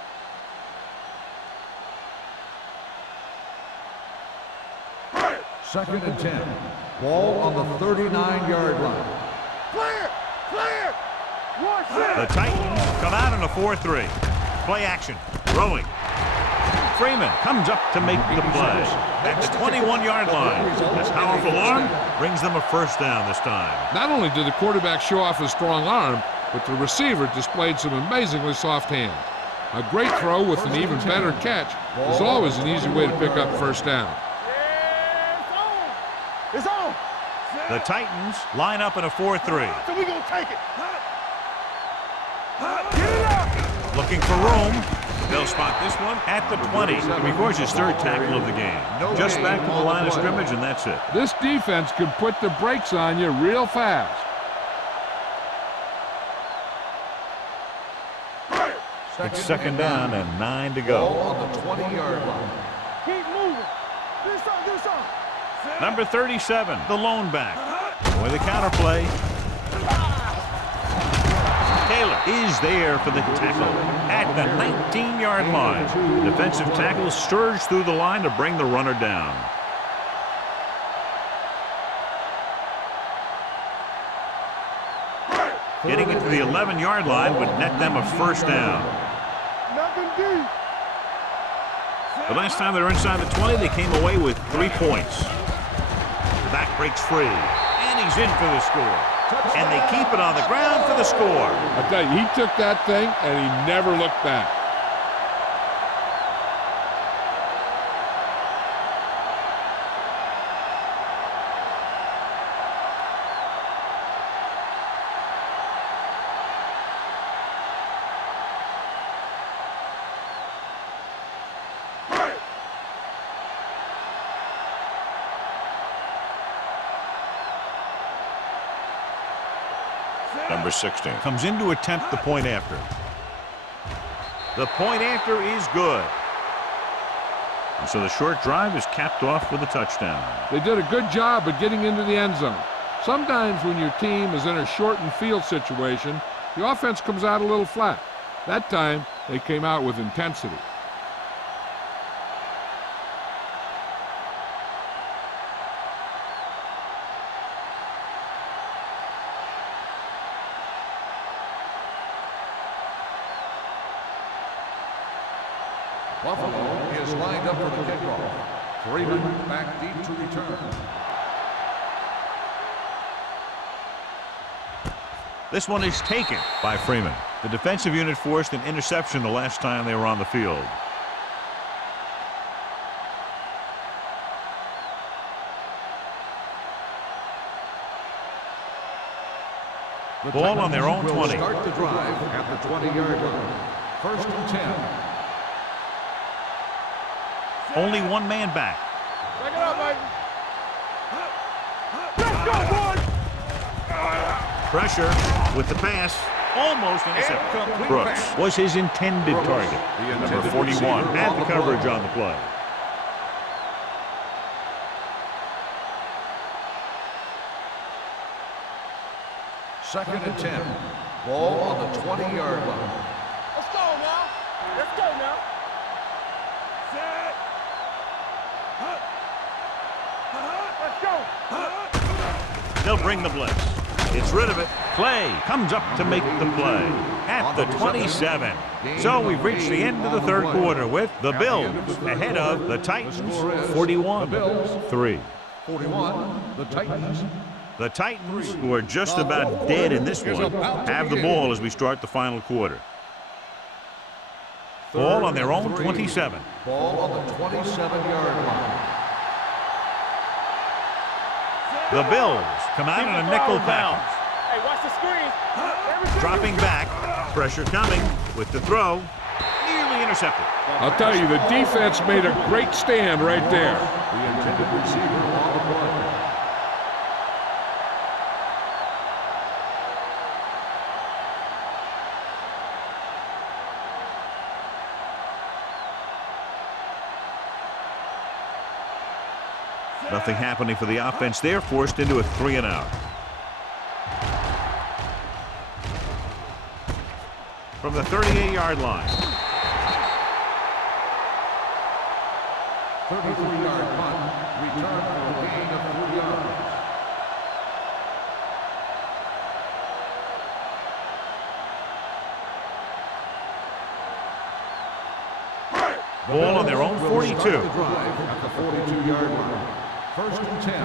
Second and 10. Ball on the 39-yard line. Clear. Clear. The Titans come out in a 4-3. Play action. Throwing. Freeman comes up to make the play at the 21-yard line. This powerful arm brings them a first down this time. Not only did the quarterback show off his strong arm, but the receiver displayed some amazingly soft hands. A great throw with an even better catch is always an easy way to pick up first down. It's on. The Titans line up in a 4-3. So we gonna take it. Get it up. Looking for room. They'll spot this one at the 20. He records his 3rd tackle of the game. Just back to the line of scrimmage, and that's it. This defense could put the brakes on you real fast. It's second down and 9 to go. Ball on the 20-yard line. Keep moving. Do something. Number 37, the lone back. With a counter play. Taylor is there for the tackle at the 19-yard line. The defensive tackle surged through the line to bring the runner down. Getting it to the 11-yard line would net them a first down. No. deep. The last time they were inside the 20, they came away with 3 points. The back breaks free, and he's in for the score. And they keep it on the ground for the score. I tell you, he took that thing, and he never looked back. Number 16 comes in to attempt the point after. The point after is good. And so the short drive is capped off with a touchdown. They did a good job of getting into the end zone. Sometimes when your team is in a shortened field situation, the offense comes out a little flat. That time, they came out with intensity. Buffalo is lined up for the kickoff. Freeman back deep to return. This one is taken by Freeman. The defensive unit forced an interception the last time they were on the field. Ball on their own 20. Start the drive at the 20-yard line. 1st and 10. Only one man back. Check it out, Mike. Let's go, boys. Pressure with the pass. Almost intercepted. Brooks was his intended target. Number 41 had the coverage on the play. Second and 10. Ball on the 20-yard line. Let's go now. Let's go now. Set. Let's go. They'll bring the blitz. It's rid of it. Clay comes up to make the play at the 27. So we've reached the end of the third quarter with the Bills ahead of the Titans 41-3. 41, the Titans. The Titans, who are just about dead in this one, have the ball as we start the final quarter. Ball on their own 27. Ball on the 27-yard line. The Bills come out in a nickel package. Hey, watch the screen. Dropping back, pressure coming with the throw, nearly intercepted. I'll tell you, the defense made a great stand right there. The intended receiver on the play. Nothing happening for the offense. They're forced into a 3-and-out. From the 38-yard line. 33-yard punt. Return for a gain of 3 yards. Ball on their own 42. Start the drive at the 42-yard line. 1st and 10.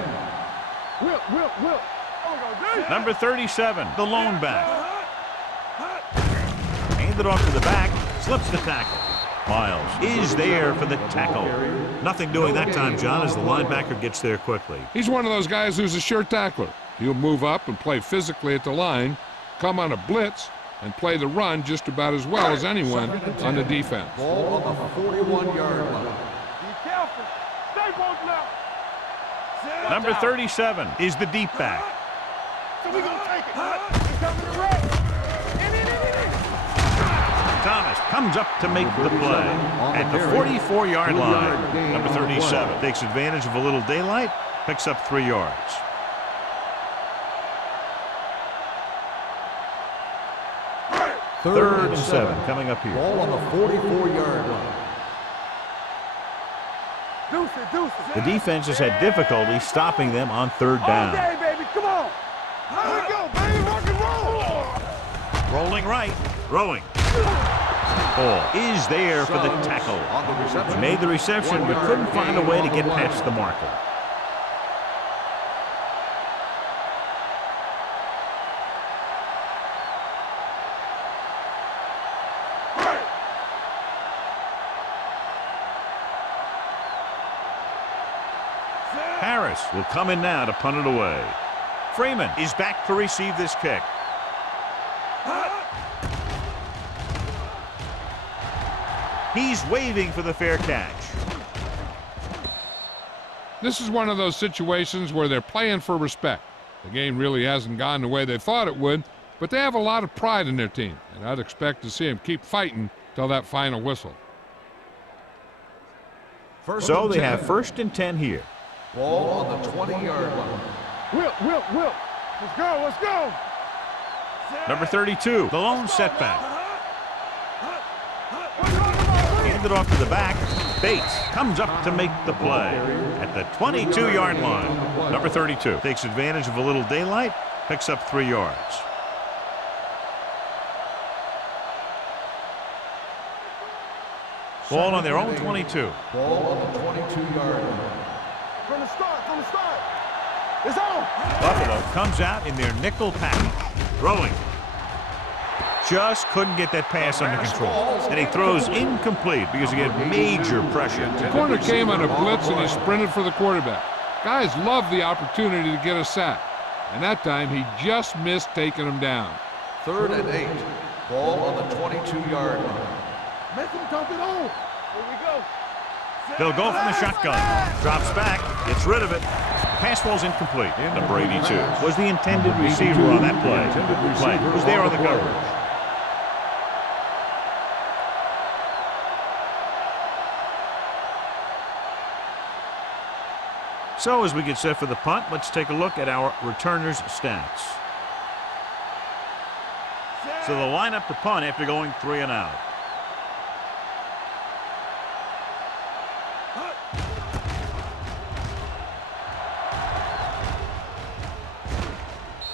Whip. There we go, dude. Number 37, the lone back. Handed off to the back, slips the tackle. Miles is there for the tackle. Nothing doing that time, John, as the linebacker gets there quickly. He's one of those guys who's a sure tackler. He'll move up and play physically at the line, come on a blitz, and play the run just about as well as anyone on the defense. Ball on the 41-yard line. Be careful. Stay both now. Number 37 is the deep back. So we gonna take it. He's coming to red. In. Thomas comes up to make the play at the 44-yard line. Number 37 takes advantage of a little daylight, picks up 3 yards. Third and 7 coming up here. Ball on the 44-yard line. Deuce. The defense has had difficulty stopping them on third All down. day, baby. Come on. Here we go, baby. Rock and roll. Rolling right, throwing. Hall is there for the tackle. On the reception. He made the reception, but couldn't find a way to get past the marker. Harris will come in now to punt it away. Freeman is back to receive this kick. He's waving for the fair catch. This is one of those situations where they're playing for respect. The game really hasn't gone the way they thought it would, but they have a lot of pride in their team, and I'd expect to see them keep fighting till that final whistle. So they have 1st and 10 here. Ball on the 20-yard line. Whip. Let's go. Number 32, the lone setback. Handed off to the back. Bates comes up to make the play at the 22-yard line. Number 32 takes advantage of a little daylight, picks up 3 yards. Ball on their own 22. Ball on the 22-yard line. From the start. It's on. Buffalo comes out in their nickel package. Throwing. Just couldn't get that pass under control. And he throws incomplete because he had major pressure. The corner came on a blitz and he sprinted for the quarterback. Guys love the opportunity to get a sack. And that time he just missed taking him down. 3rd and 8. Ball on the 22-yard line. Make him dump it on. Here we go. They'll go from the shotgun. Drops back. Gets rid of it. Pass ball's incomplete. Number 82 was the intended receiver on that play. Play was there on the coverage. So as we get set for the punt, let's take a look at our returners' stats. So they'll line up to punt after going 3 and out.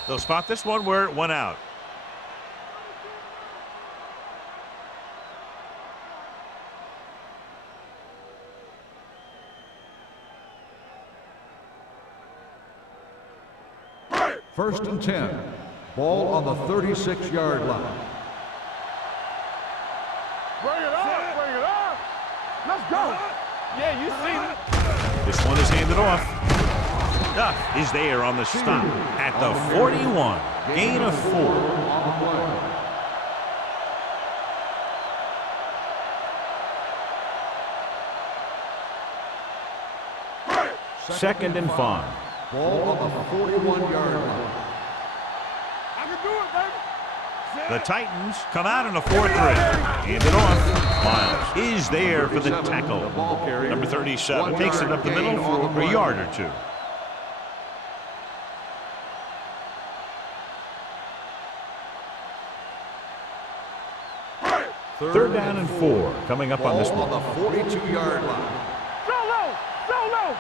They'll spot this one where it went out. First and 10. Ball on the 36-yard line. Bring it up. Let's go. Yeah, you seen it. This one is handed off. Duff is there on the stop at the 41. Gain of 4. Second and 5. Ball on the 41-yard line. I can do it, baby. The Titans come out in a 4-3. Handed off. Miles is there for the tackle. Number 37 takes it up the middle for a yard or 2. Third down and 4 coming up on this one. On the 42-yard line. Solo.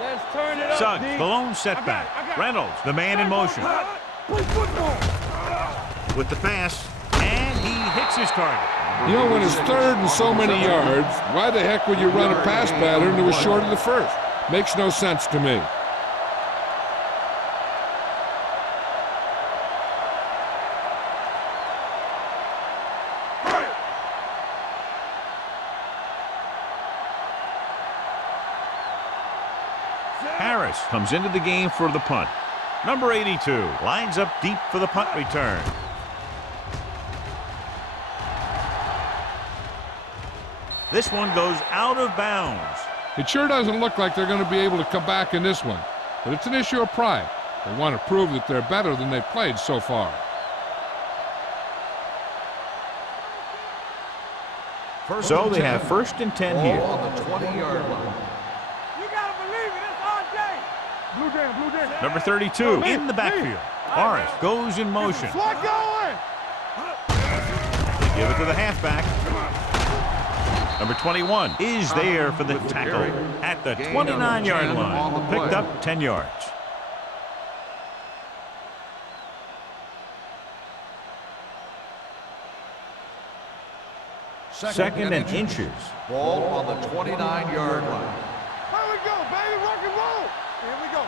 Let's turn it up. Suggs, D. the lone setback. I got it. Reynolds, the man in motion. Play football. With the pass, and he hits his target. You know, when it's 3rd and so many yards, why the heck would you run a pass pattern that was short of the first? Makes no sense to me. Harris comes into the game for the punt. Number 82 lines up deep for the punt return. This one goes out of bounds. It sure doesn't look like they're going to be able to come back in this one, but it's an issue of pride. They want to prove that they're better than they've played so far. So they have 1st and 10 here. On the 20-yard line. You gotta believe it. It's RJ. Blue jam. Number 32 in the backfield. Morris goes in motion. Slot going. They give it to the halfback. Number 21 is there for the tackle at the 29-yard line. Picked up 10 yards. Second and inches. Ball on the 29-yard line. Here we go, baby. Rock and roll. Here we go.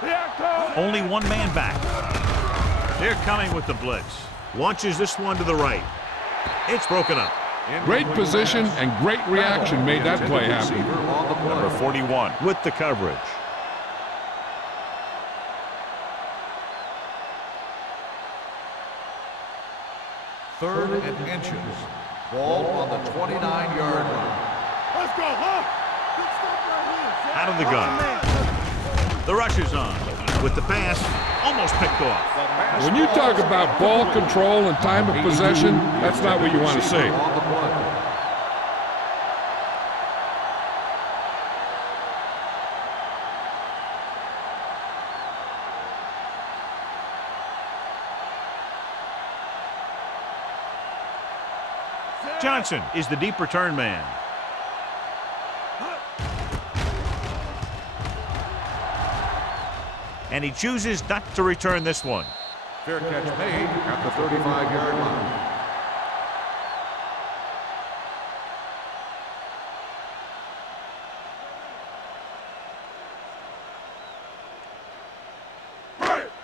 Here comes. Only one man back. They're coming with the blitz. Launches this one to the right. It's broken up. Great position and great reaction made that play happen. Number 41 with the coverage. Third and inches. Ball on the 29-yard line. Let's go, huh? Out of the gun. The rush is on. With the pass, almost picked off. When you talk about ball control and time of possession, that's not what you want to see. On the play. Johnson is the deep return man. And he chooses not to return this one. Fair catch made at the 35-yard line.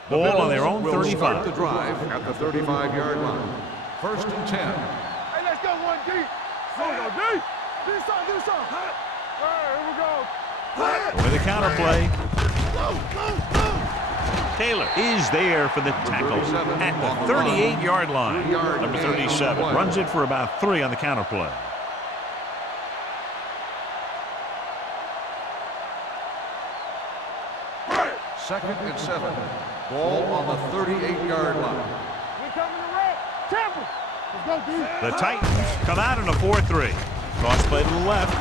Ball on their own Will start 35. the drive at the 35-yard line. First and 10. Hey, let's go, one deep. Go, deep. Do something. All right, here we go. With a counter play. Taylor is there for the tackle at the 38-yard line. Number 37 runs it for about 3 on the counter play. Second and 7. Ball on the 38-yard line. We coming to red. Temple. Let's go, deep. The Titans come out in a 4-3. Cross play to the left.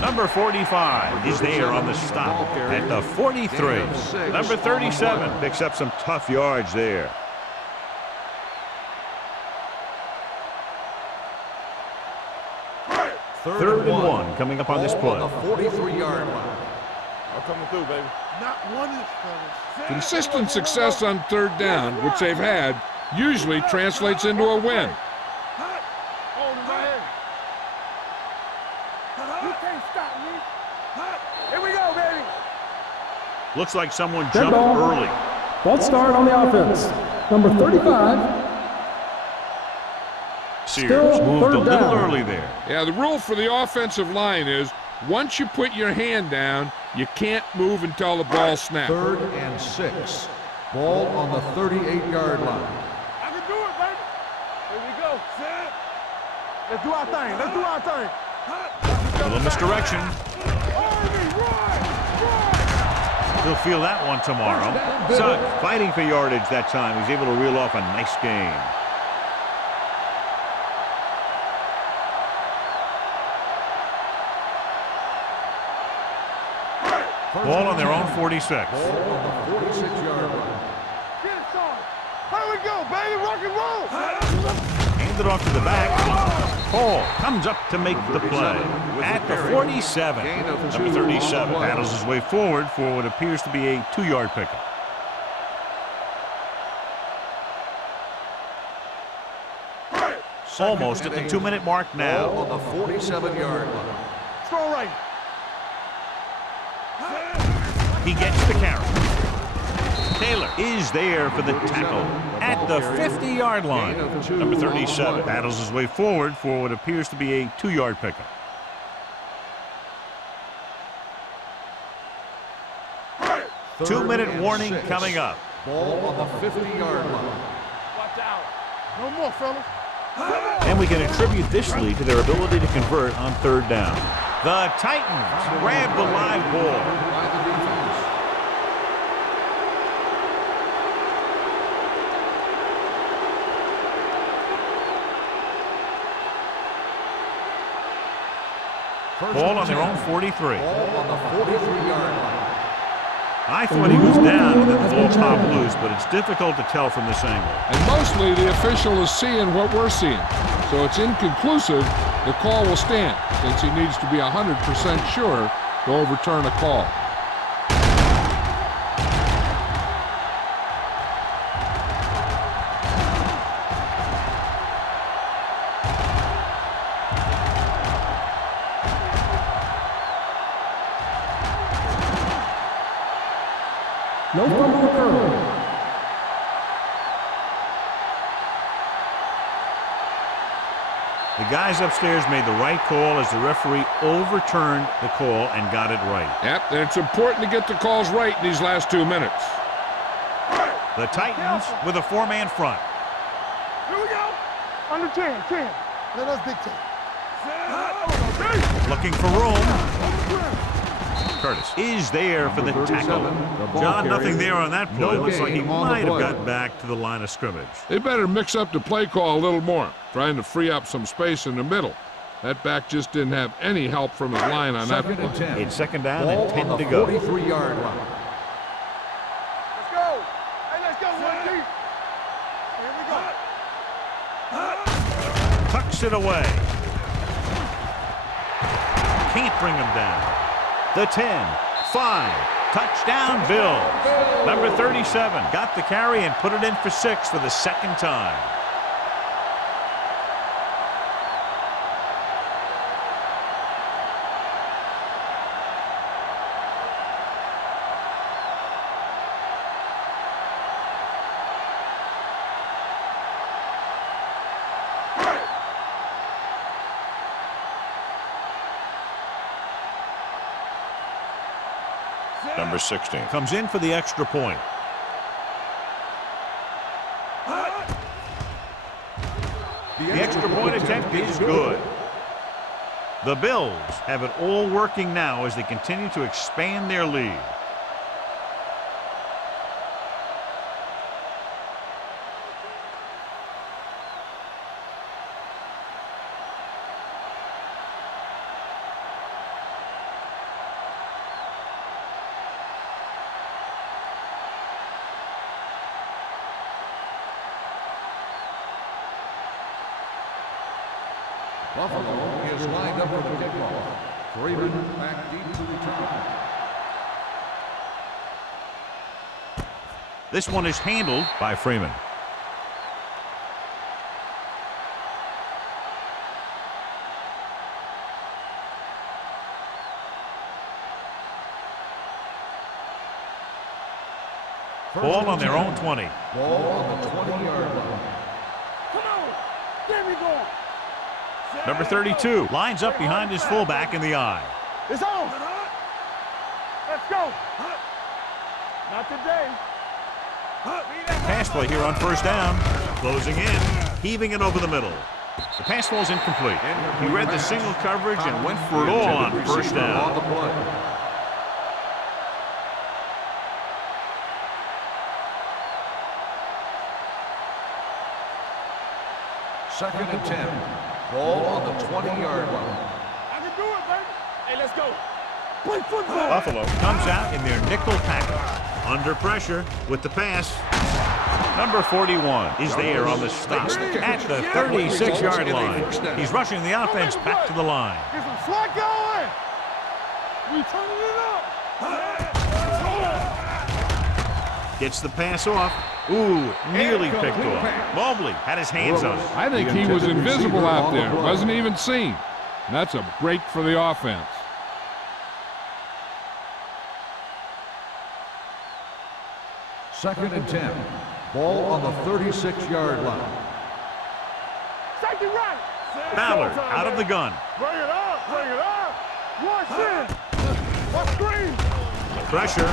Number 45 is there on the stop at the 43. Number 37 picks up some tough yards there. Third and 1 coming up on this play. On the 43-yard line. I'm coming through, baby. Not one of these fellas. Consistent success on third down, which they've had, usually translates into a win. Hold him right here. You can't stop me. Here we go, baby. Looks like someone Dead jumped ball. early. False start on the offense. Number 35. Sears Still moved a third little down. early there. Yeah, the rule for the offensive line is once you put your hand down, you can't move until the ball snaps. Third and 6. Ball on the 38-yard line. I can do it, baby. Here we go. Set. Let's do our thing. Let's do our thing. A little misdirection. Army, run. He'll feel that one tomorrow. Sugg fighting for yardage that time. He's able to reel off a nice gain. Ball on their own 46. Ball on the 46-yard line. Get it started. Here we go, baby. Rock and roll. Hand it off to the back. Hall comes up to make the play at the 47. Number 37 battles his way forward for what appears to be a 2-yard pickup. Almost at the 2-minute mark now. Ball on the 47-yard line. Throw right. He gets the carry. Taylor is there for the tackle at the 50-yard line. Number 37 battles his way forward for what appears to be a 2-yard pickup. Third 2-minute and warning 6. coming up. Ball on the 50-yard line. Watch out. No more, fellas. And we can attribute this lead to their ability to convert on third down. The Titans grab the live ball. By the defense. Ball on their own 43. Ball on the 43-yard line. I thought he was down and then the ball popped loose, but it's difficult to tell from this angle. And mostly the official is seeing what we're seeing. So it's inconclusive. The call will stand since he needs to be 100% sure to overturn a call. No fumble occurred. The guys upstairs made the right call as the referee overturned the call and got it right. Yep, and it's important to get the calls right in these last 2 minutes. The Titans with a four-man front. Here we go. Under 10, 10. Let us dictate. Looking for room. Curtis is there for the tackle. John, nothing there on that play. Looks like he might have gotten back to the line of scrimmage. They better mix up the play call a little more, trying to free up some space in the middle. That back just didn't have any help from his line on that play. It's second down and 10 to go. 43-yard line. Let's go. Hey, let's go, one deep. Here we go. Tucks it away. Can't bring him down. The 10, 5, touchdown Bills. Number 37 got the carry and put it in for 6 for the second time. Number 16 comes in for the extra point. The extra point attempt is good. The Bills have it all working now as they continue to expand their lead. Buffalo is lined up for the kickoff. Freeman back deep to return. This one is handled by Freeman. Ball on their own 20. Ball on the 20-yard line. Come on. There we go. Number 32 lines up behind his fullback in the eye. It's on. Let's go. Not today. Pass play here on first down. Closing in, heaving it over the middle. The pass ball is incomplete. He read the single coverage and went for it all on first down. On the play. Second and 10. Ball on the 20-yard line. I can do it, baby. Hey, let's go. Play football. Buffalo comes out in their nickel package. Under pressure with the pass. Number 41 is there on the stop at the 36-yard line. He's rushing the offense back to the line. Get some slack going. We turning it up. Gets the pass off. Ooh, nearly picked off. Mobley had his hands on it. I think he was invisible out there. Wasn't even seen. And that's a break for the offense. Second and 10. Ball on the 36-yard line. Safety right. Ballard out of the gun. Bring it up. Bring it up. One in. One screen. Pressure.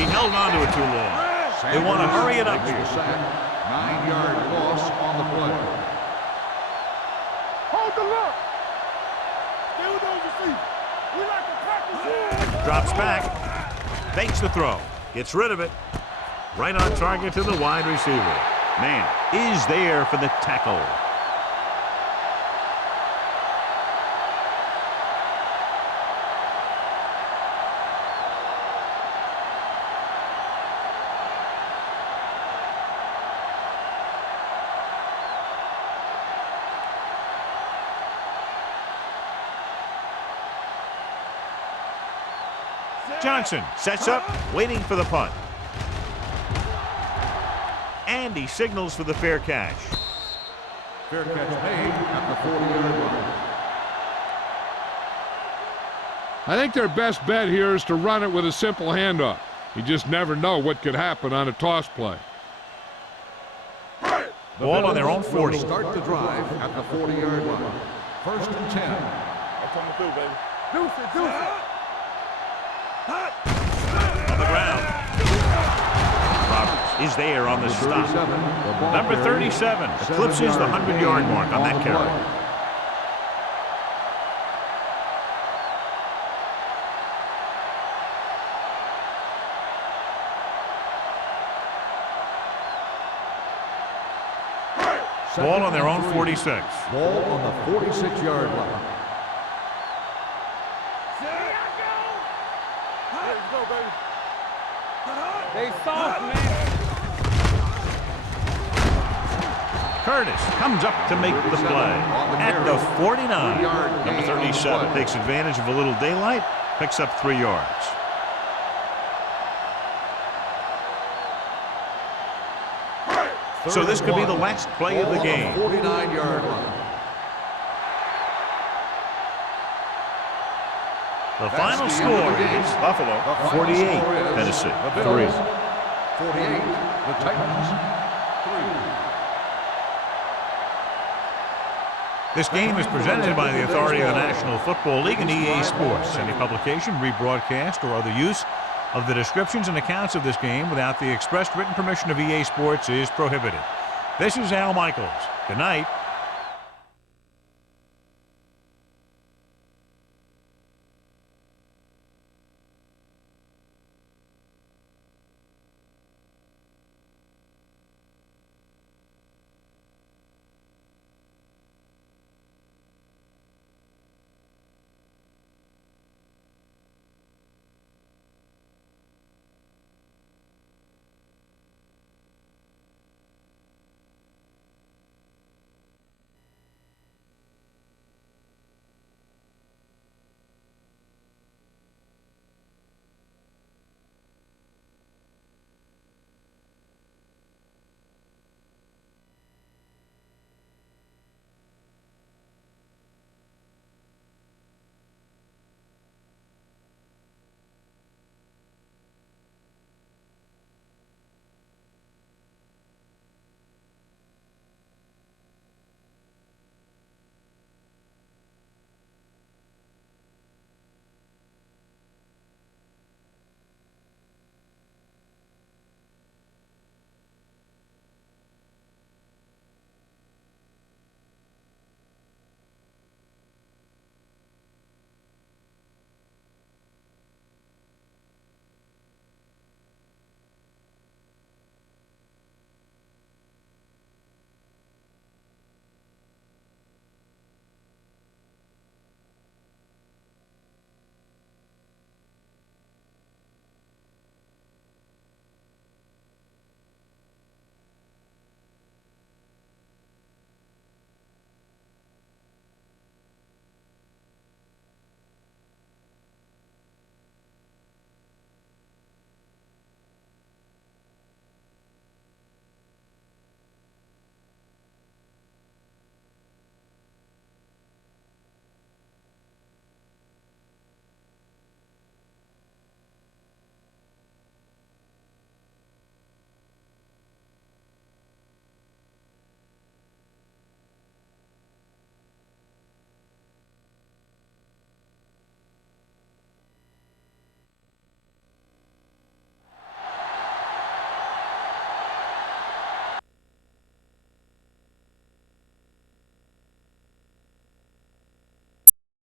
He held on to it too long. They want to hurry it up here. 9-yard loss on the play. Hold the look. Still those receivers. We like to practice here. Drops back. Fakes the throw. Gets rid of it. Right on target to the wide receiver. Man is there for the tackle. Johnson sets up, waiting for the punt. And he signals for the fair catch. Fair catch made at the 40-yard line. I think their best bet here is to run it with a simple handoff. You just never know what could happen on a toss play. Ball on their own 40. Start the drive at the 40-yard line. First and 10. I'm coming through, baby. Deuce it, deuce it. On the ground. Roberts is there on the stop. Number 37 eclipses the 100-yard mark on that carry. Ball on their own 46. Ball on the 46-yard line. Let's go, baby. They soft, man. Curtis comes up to make the play at the 49. Number 37 takes advantage of a little daylight, picks up 3 yards. So this could be the last play of the game. 49-yard line. The final score is Buffalo 48, Tennessee 3. 48, the Titans 3. This game is presented by the authority of the National Football League and EA Sports. Any publication, rebroadcast, or other use of the descriptions and accounts of this game without the expressed written permission of EA Sports is prohibited. This is Al Michaels. Good night.